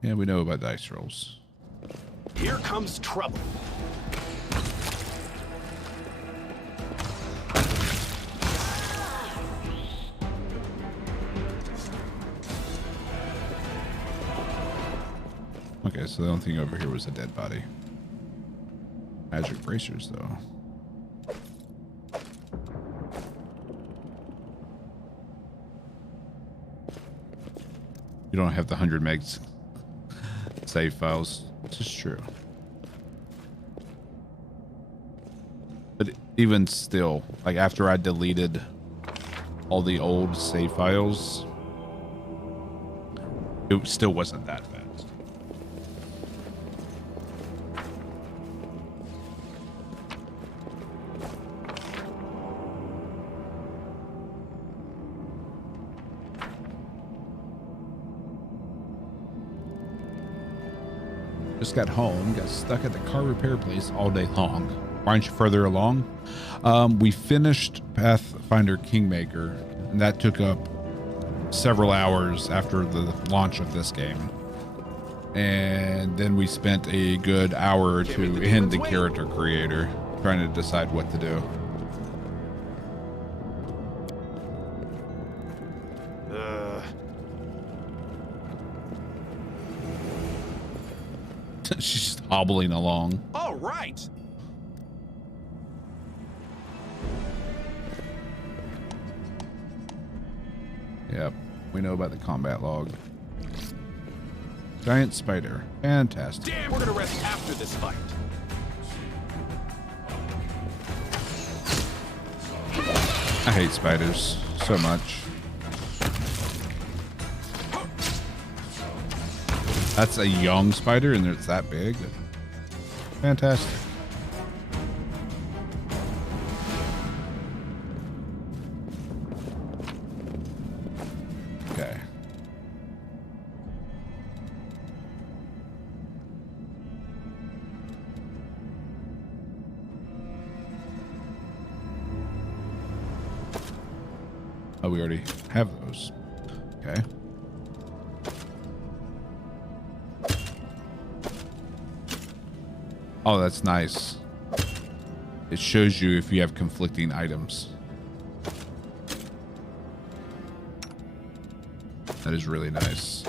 Yeah, we know about dice rolls. Here comes trouble. Okay, so the only thing over here was a dead body. Magic bracers, though. You don't have the 100 megs save files. This is true. But even still, like after I deleted all the old save files, it still wasn't that fast. Just got home, got stuck at the car repair place all day long. Why aren't you further along? We finished Pathfinder Kingmaker, and that took up several hours after the launch of this game. And then we spent a good hour or two in the character creator trying to decide what to do. She's just hobbling along. All right. Yep, we know about the combat log. Giant spider. Fantastic. Damn, we're gonna rest after this fight. I hate spiders so much. That's a young spider and it's that big. Fantastic. Okay. Oh, we already have those. Okay. Oh, that's nice. It shows you if you have conflicting items. That is really nice.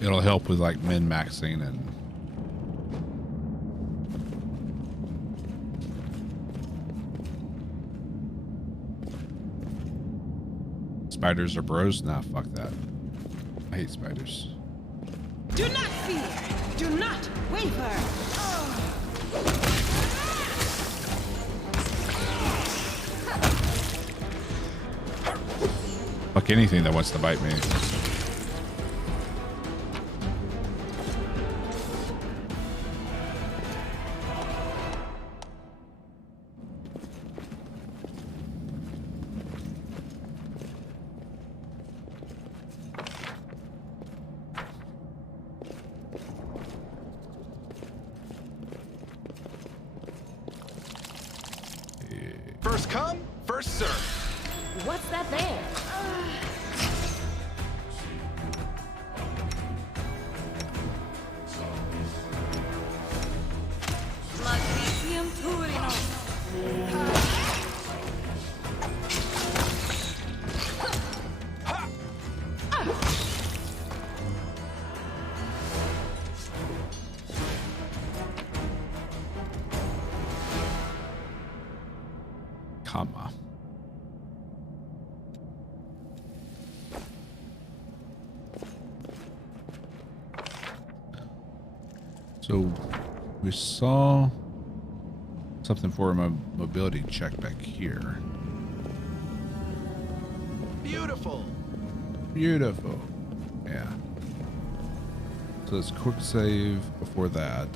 It'll help with like min-maxing and spiders are bros? Nah, fuck that. I hate spiders. Do not fear. Do not waver. Fuck anything that wants to bite me. First come, first serve. What's that there? Comma. So we saw something for a mobility check back here. Beautiful. Beautiful. Yeah. So let's quick save before that.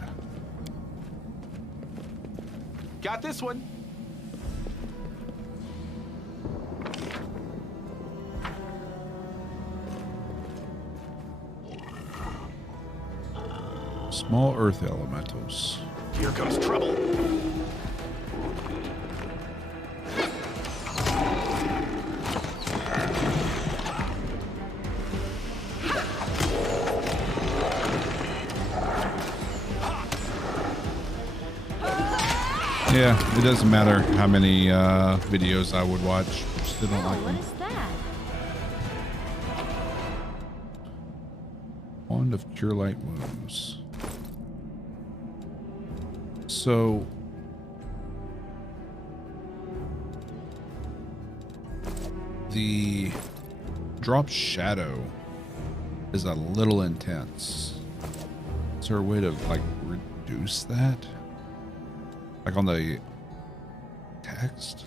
Got this one. Small earth elementals. Here comes trouble. Yeah, it doesn't matter how many videos I would watch. Still don't like them. What is that? Wand of Cure Light Wounds. So the drop shadow is a little intense. Is there a way to like reduce that? Like on the text?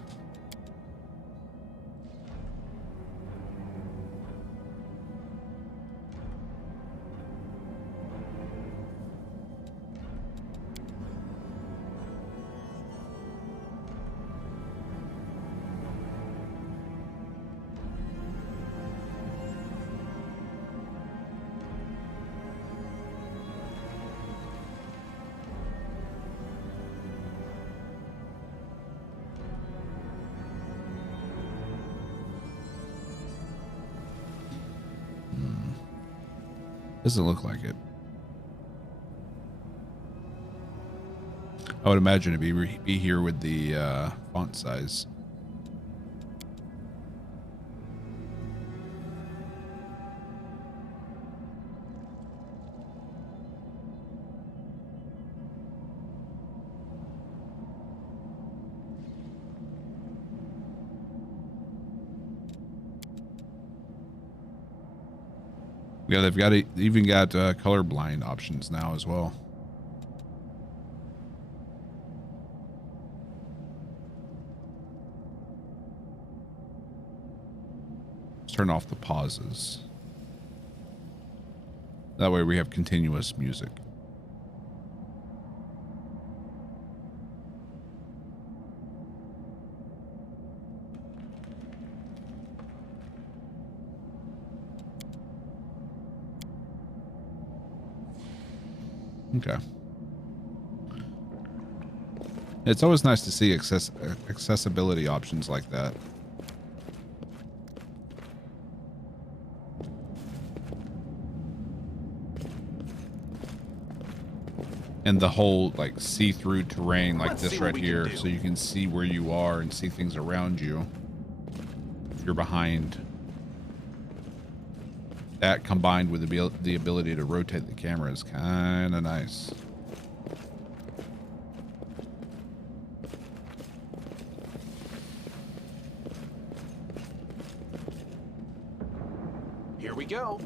Doesn't look like it. I would imagine it'd be here with the font size. Yeah, they've even got colorblind options now as well. Let's turn off the pauses. That way we have continuous music. Okay. It's always nice to see accessibility options like that. And the whole like see-through terrain like this right here, so you can see where you are and see things around you if you're behind. That combined with the ability to rotate the camera is kind of nice. Here we go.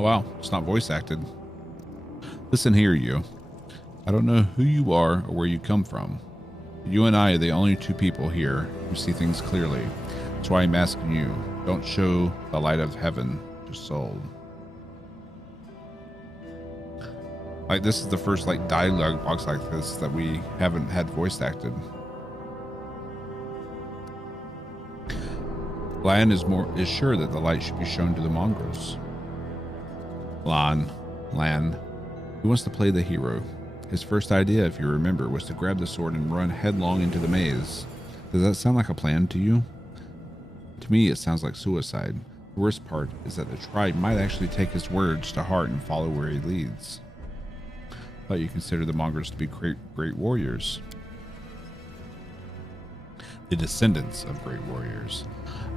Oh wow, it's not voice acted. Listen here, you. I don't know who you are or where you come from. You and I are the only two people here who see things clearly. That's why I'm asking you, don't show the light of heaven to soul. Like, this is the first like dialogue box like this that we haven't had voice acted. Lan is sure that the light should be shown to the mongrels. Lan, he wants to play the hero. His first idea, if you remember, was to grab the sword and run headlong into the maze. Does that sound like a plan to you? To me, it sounds like suicide. The worst part is that the tribe might actually take his words to heart and follow where he leads. But you consider the mongrels to be great warriors. The descendants of great warriors.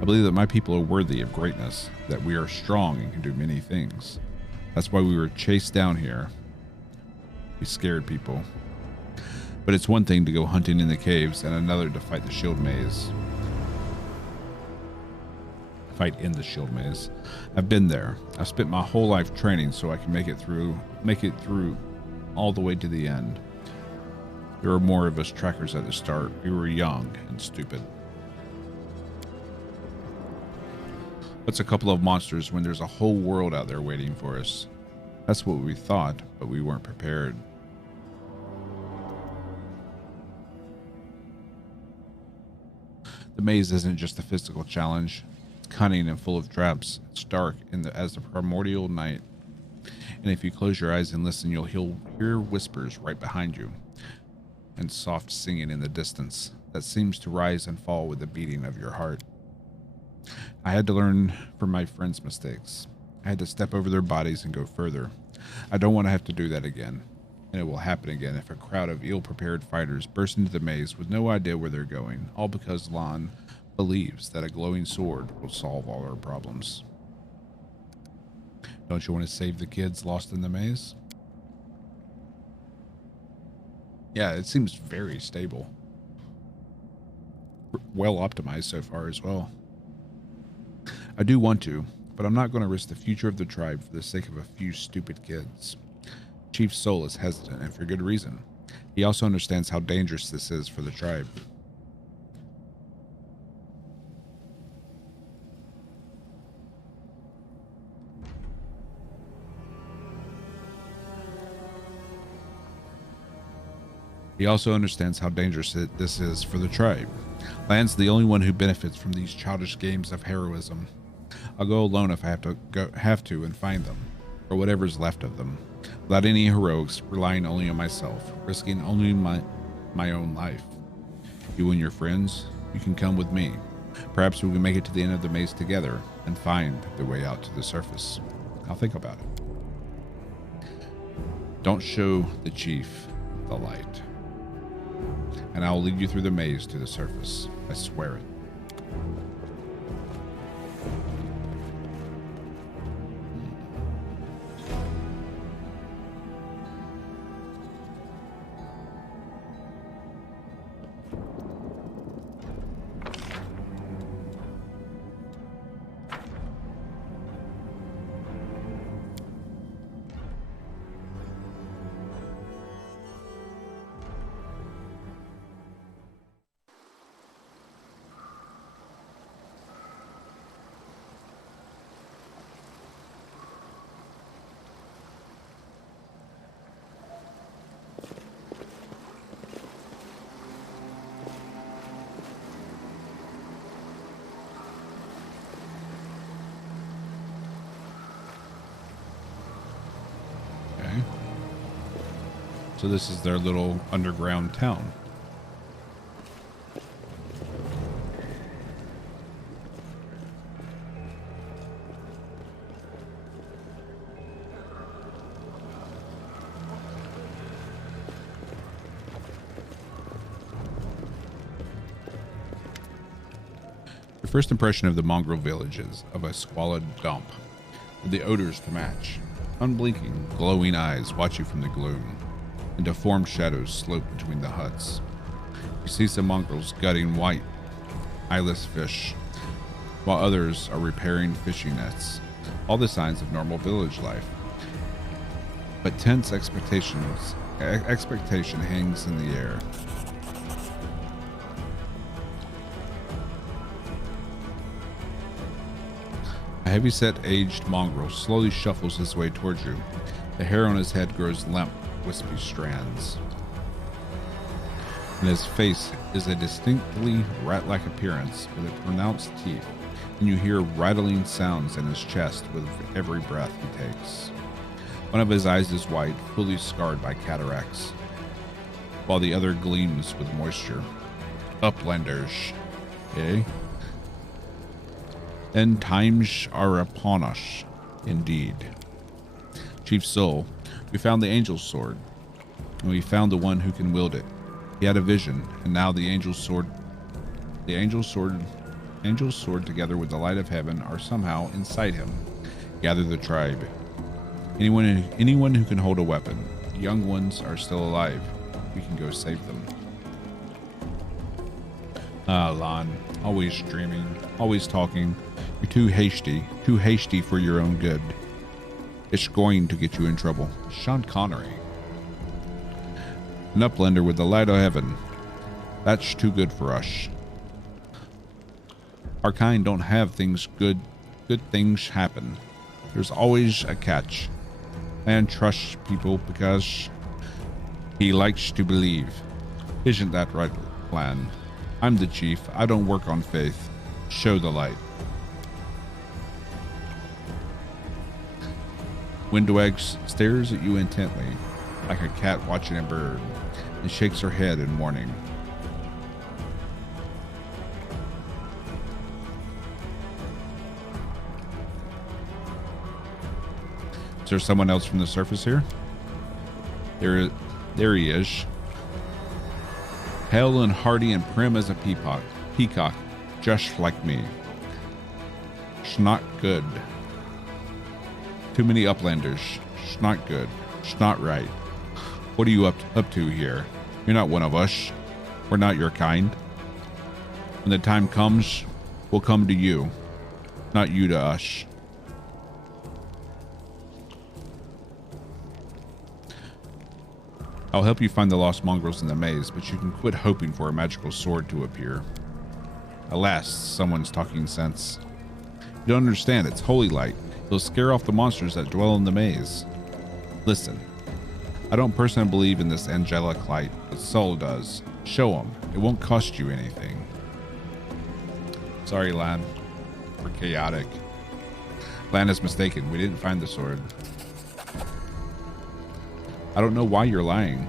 I believe that my people are worthy of greatness, that we are strong and can do many things. That's why we were chased down here. We scared people. But it's one thing to go hunting in the caves and another to fight the shield maze. Fight in the shield maze. I've been there. I've spent my whole life training so I can make it through all the way to the end. There were more of us trackers at the start. We were young and stupid. What's a couple of monsters when there's a whole world out there waiting for us? That's what we thought, but we weren't prepared. The maze isn't just a physical challenge. It's cunning and full of traps. It's dark as the primordial night. And if you close your eyes and listen, you'll hear whispers right behind you. And soft singing in the distance that seems to rise and fall with the beating of your heart. I had to learn from my friends' mistakes. I had to step over their bodies and go further. I don't want to have to do that again. And it will happen again if a crowd of ill-prepared fighters burst into the maze with no idea where they're going, all because Lan believes that a glowing sword will solve all our problems. Don't you want to save the kids lost in the maze? Yeah, it seems very stable. Well optimized so far as well. I do want to, but I'm not going to risk the future of the tribe for the sake of a few stupid kids. Chief Soul is hesitant, and for good reason. He also understands how dangerous this is for the tribe. He also understands how dangerous this is for the tribe. Lan's the only one who benefits from these childish games of heroism. I'll go alone if I have to and find them, or whatever's left of them, without any heroics, relying only on myself, risking only my own life. You and your friends, you can come with me. Perhaps we can make it to the end of the maze together and find the way out to the surface. I'll think about it. Don't show the chief the light, and I'll lead you through the maze to the surface. I swear it. So this is their little underground town. Your first impression of the mongrel village is of a squalid dump, with the odors to match. Unblinking, glowing eyes watch you from the gloom, and deformed shadows slope between the huts. You see some mongrels gutting white, eyeless fish, while others are repairing fishing nets. All the signs of normal village life. But tense expectation hangs in the air. A heavy-set, aged mongrel slowly shuffles his way towards you. The hair on his head grows limp, wispy strands. And his face is a distinctly rat-like appearance with a pronounced teeth, and you hear rattling sounds in his chest with every breath he takes. One of his eyes is white, fully scarred by cataracts, while the other gleams with moisture. Uplanders, eh? End times are upon us, indeed. Chief Soul, we found the Angel's Sword, and we found the one who can wield it. He had a vision, and now the Angel's Sword together with the light of heaven are somehow inside him. Gather the tribe. Anyone who can hold a weapon. The young ones are still alive. We can go save them. Lon, always dreaming, always talking. You're too hasty for your own good. It's going to get you in trouble. Sean Connery. An uplander with the light of heaven. That's too good for us. Our kind don't have things good things happen. There's always a catch. Man trusts people because he likes to believe. Isn't that right, Lan? I'm the chief. I don't work on faith. Show the light. Windwag stares at you intently, like a cat watching a bird, and shakes her head in warning. Is there someone else from the surface here? There he is. Hale and hearty and prim as a peacock, just like me. It's not good. Too many uplanders. It's not good. It's not right. What are you up to here? You're not one of us. We're not your kind. When the time comes, we'll come to you, not you to us. I'll help you find the lost mongrels in the maze, but you can quit hoping for a magical sword to appear. Alas, someone's talking sense. You don't understand, it's holy light. It'll scare off the monsters that dwell in the maze. Listen, I don't personally believe in this angelic light, but Soul does. Show him. It won't cost you anything. Sorry, Lan. We're chaotic. Lan is mistaken. We didn't find the sword. I don't know why you're lying.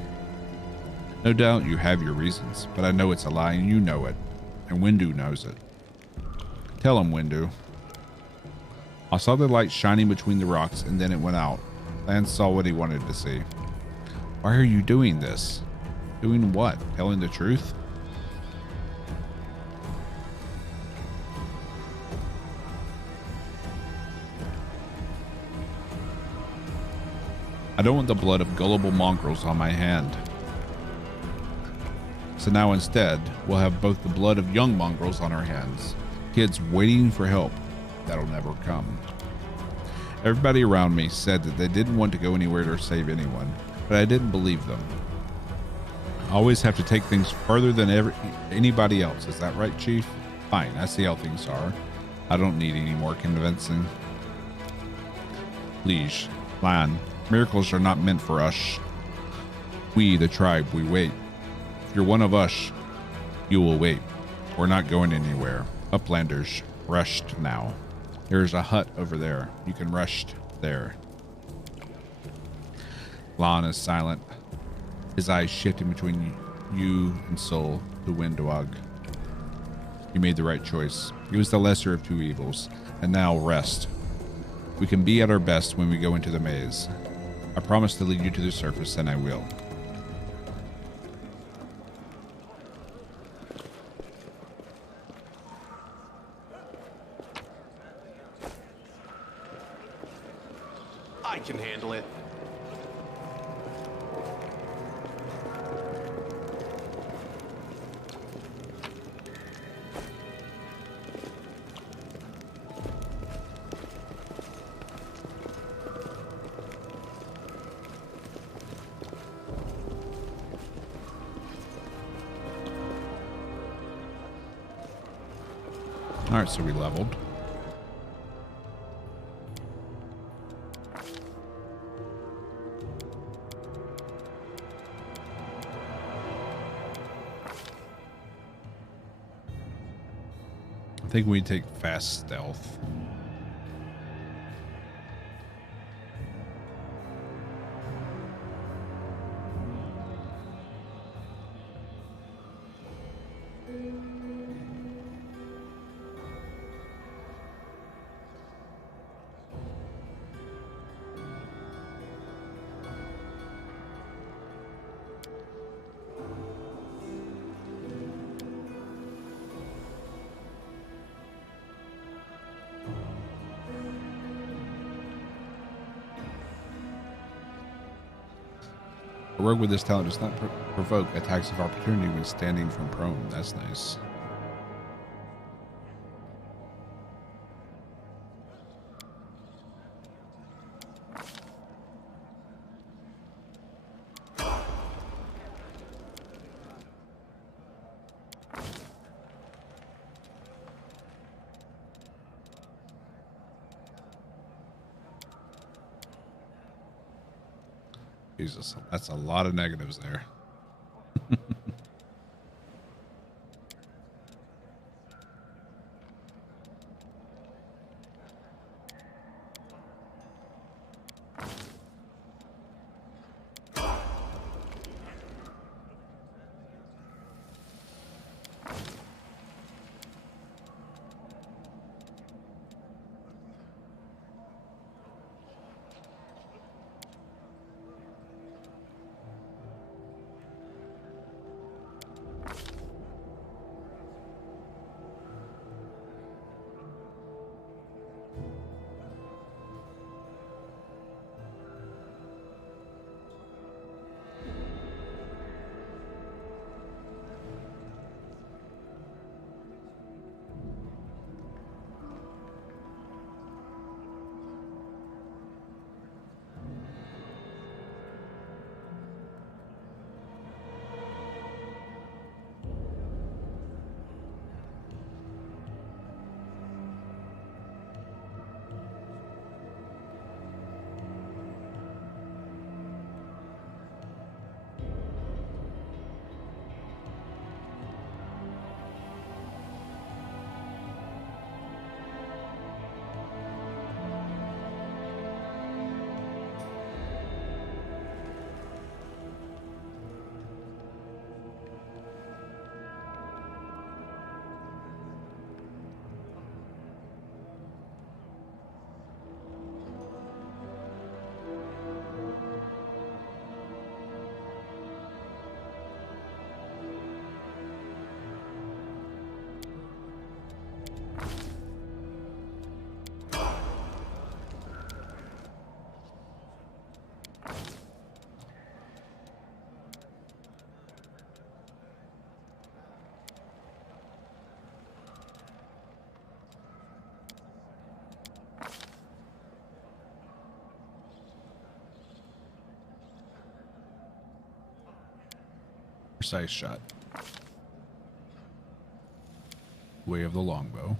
No doubt you have your reasons, but I know it's a lie and you know it. And Windu knows it. Tell him, Windu. I saw the light shining between the rocks and then it went out. Lan saw what he wanted to see. Why are you doing this? Doing what? Telling the truth? I don't want the blood of gullible mongrels on my hand. So now instead, we'll have both the blood of young mongrels on our hands. Kids waiting for help that'll never come. Everybody around me said that they didn't want to go anywhere to save anyone, but I didn't believe them. I always have to take things further than anybody else. Is that right, Chief? Fine, I see how things are. I don't need any more convincing. Liege, Lan, miracles are not meant for us. We, the tribe, we wait. If you're one of us, you will wait. We're not going anywhere. Uplanders, rushed now. There's a hut over there. You can rush there. Lan is silent. his eyes shifting between you and Soul, the Windwog. You made the right choice. It was the lesser of two evils. And now rest. We can be at our best when we go into the maze. I promise to lead you to the surface, and I will. I can handle it. All right, so we leveled. I think we take fast stealth. A rogue with this talent does not provoke attacks of opportunity when standing from prone. That's nice. Jesus, that's a lot of negatives there. Precise shot. Way of the longbow.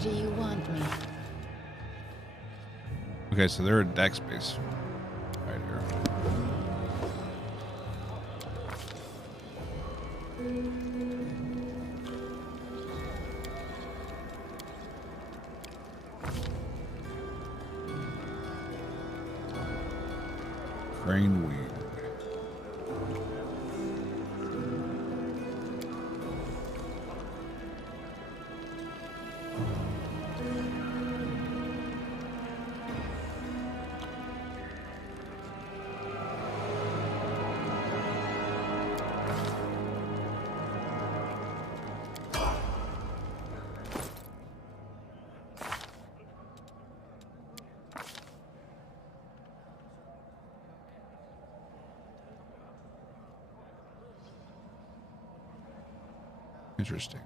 do you want me? Okay, so they're a dex base right here. Crane wing. Interesting.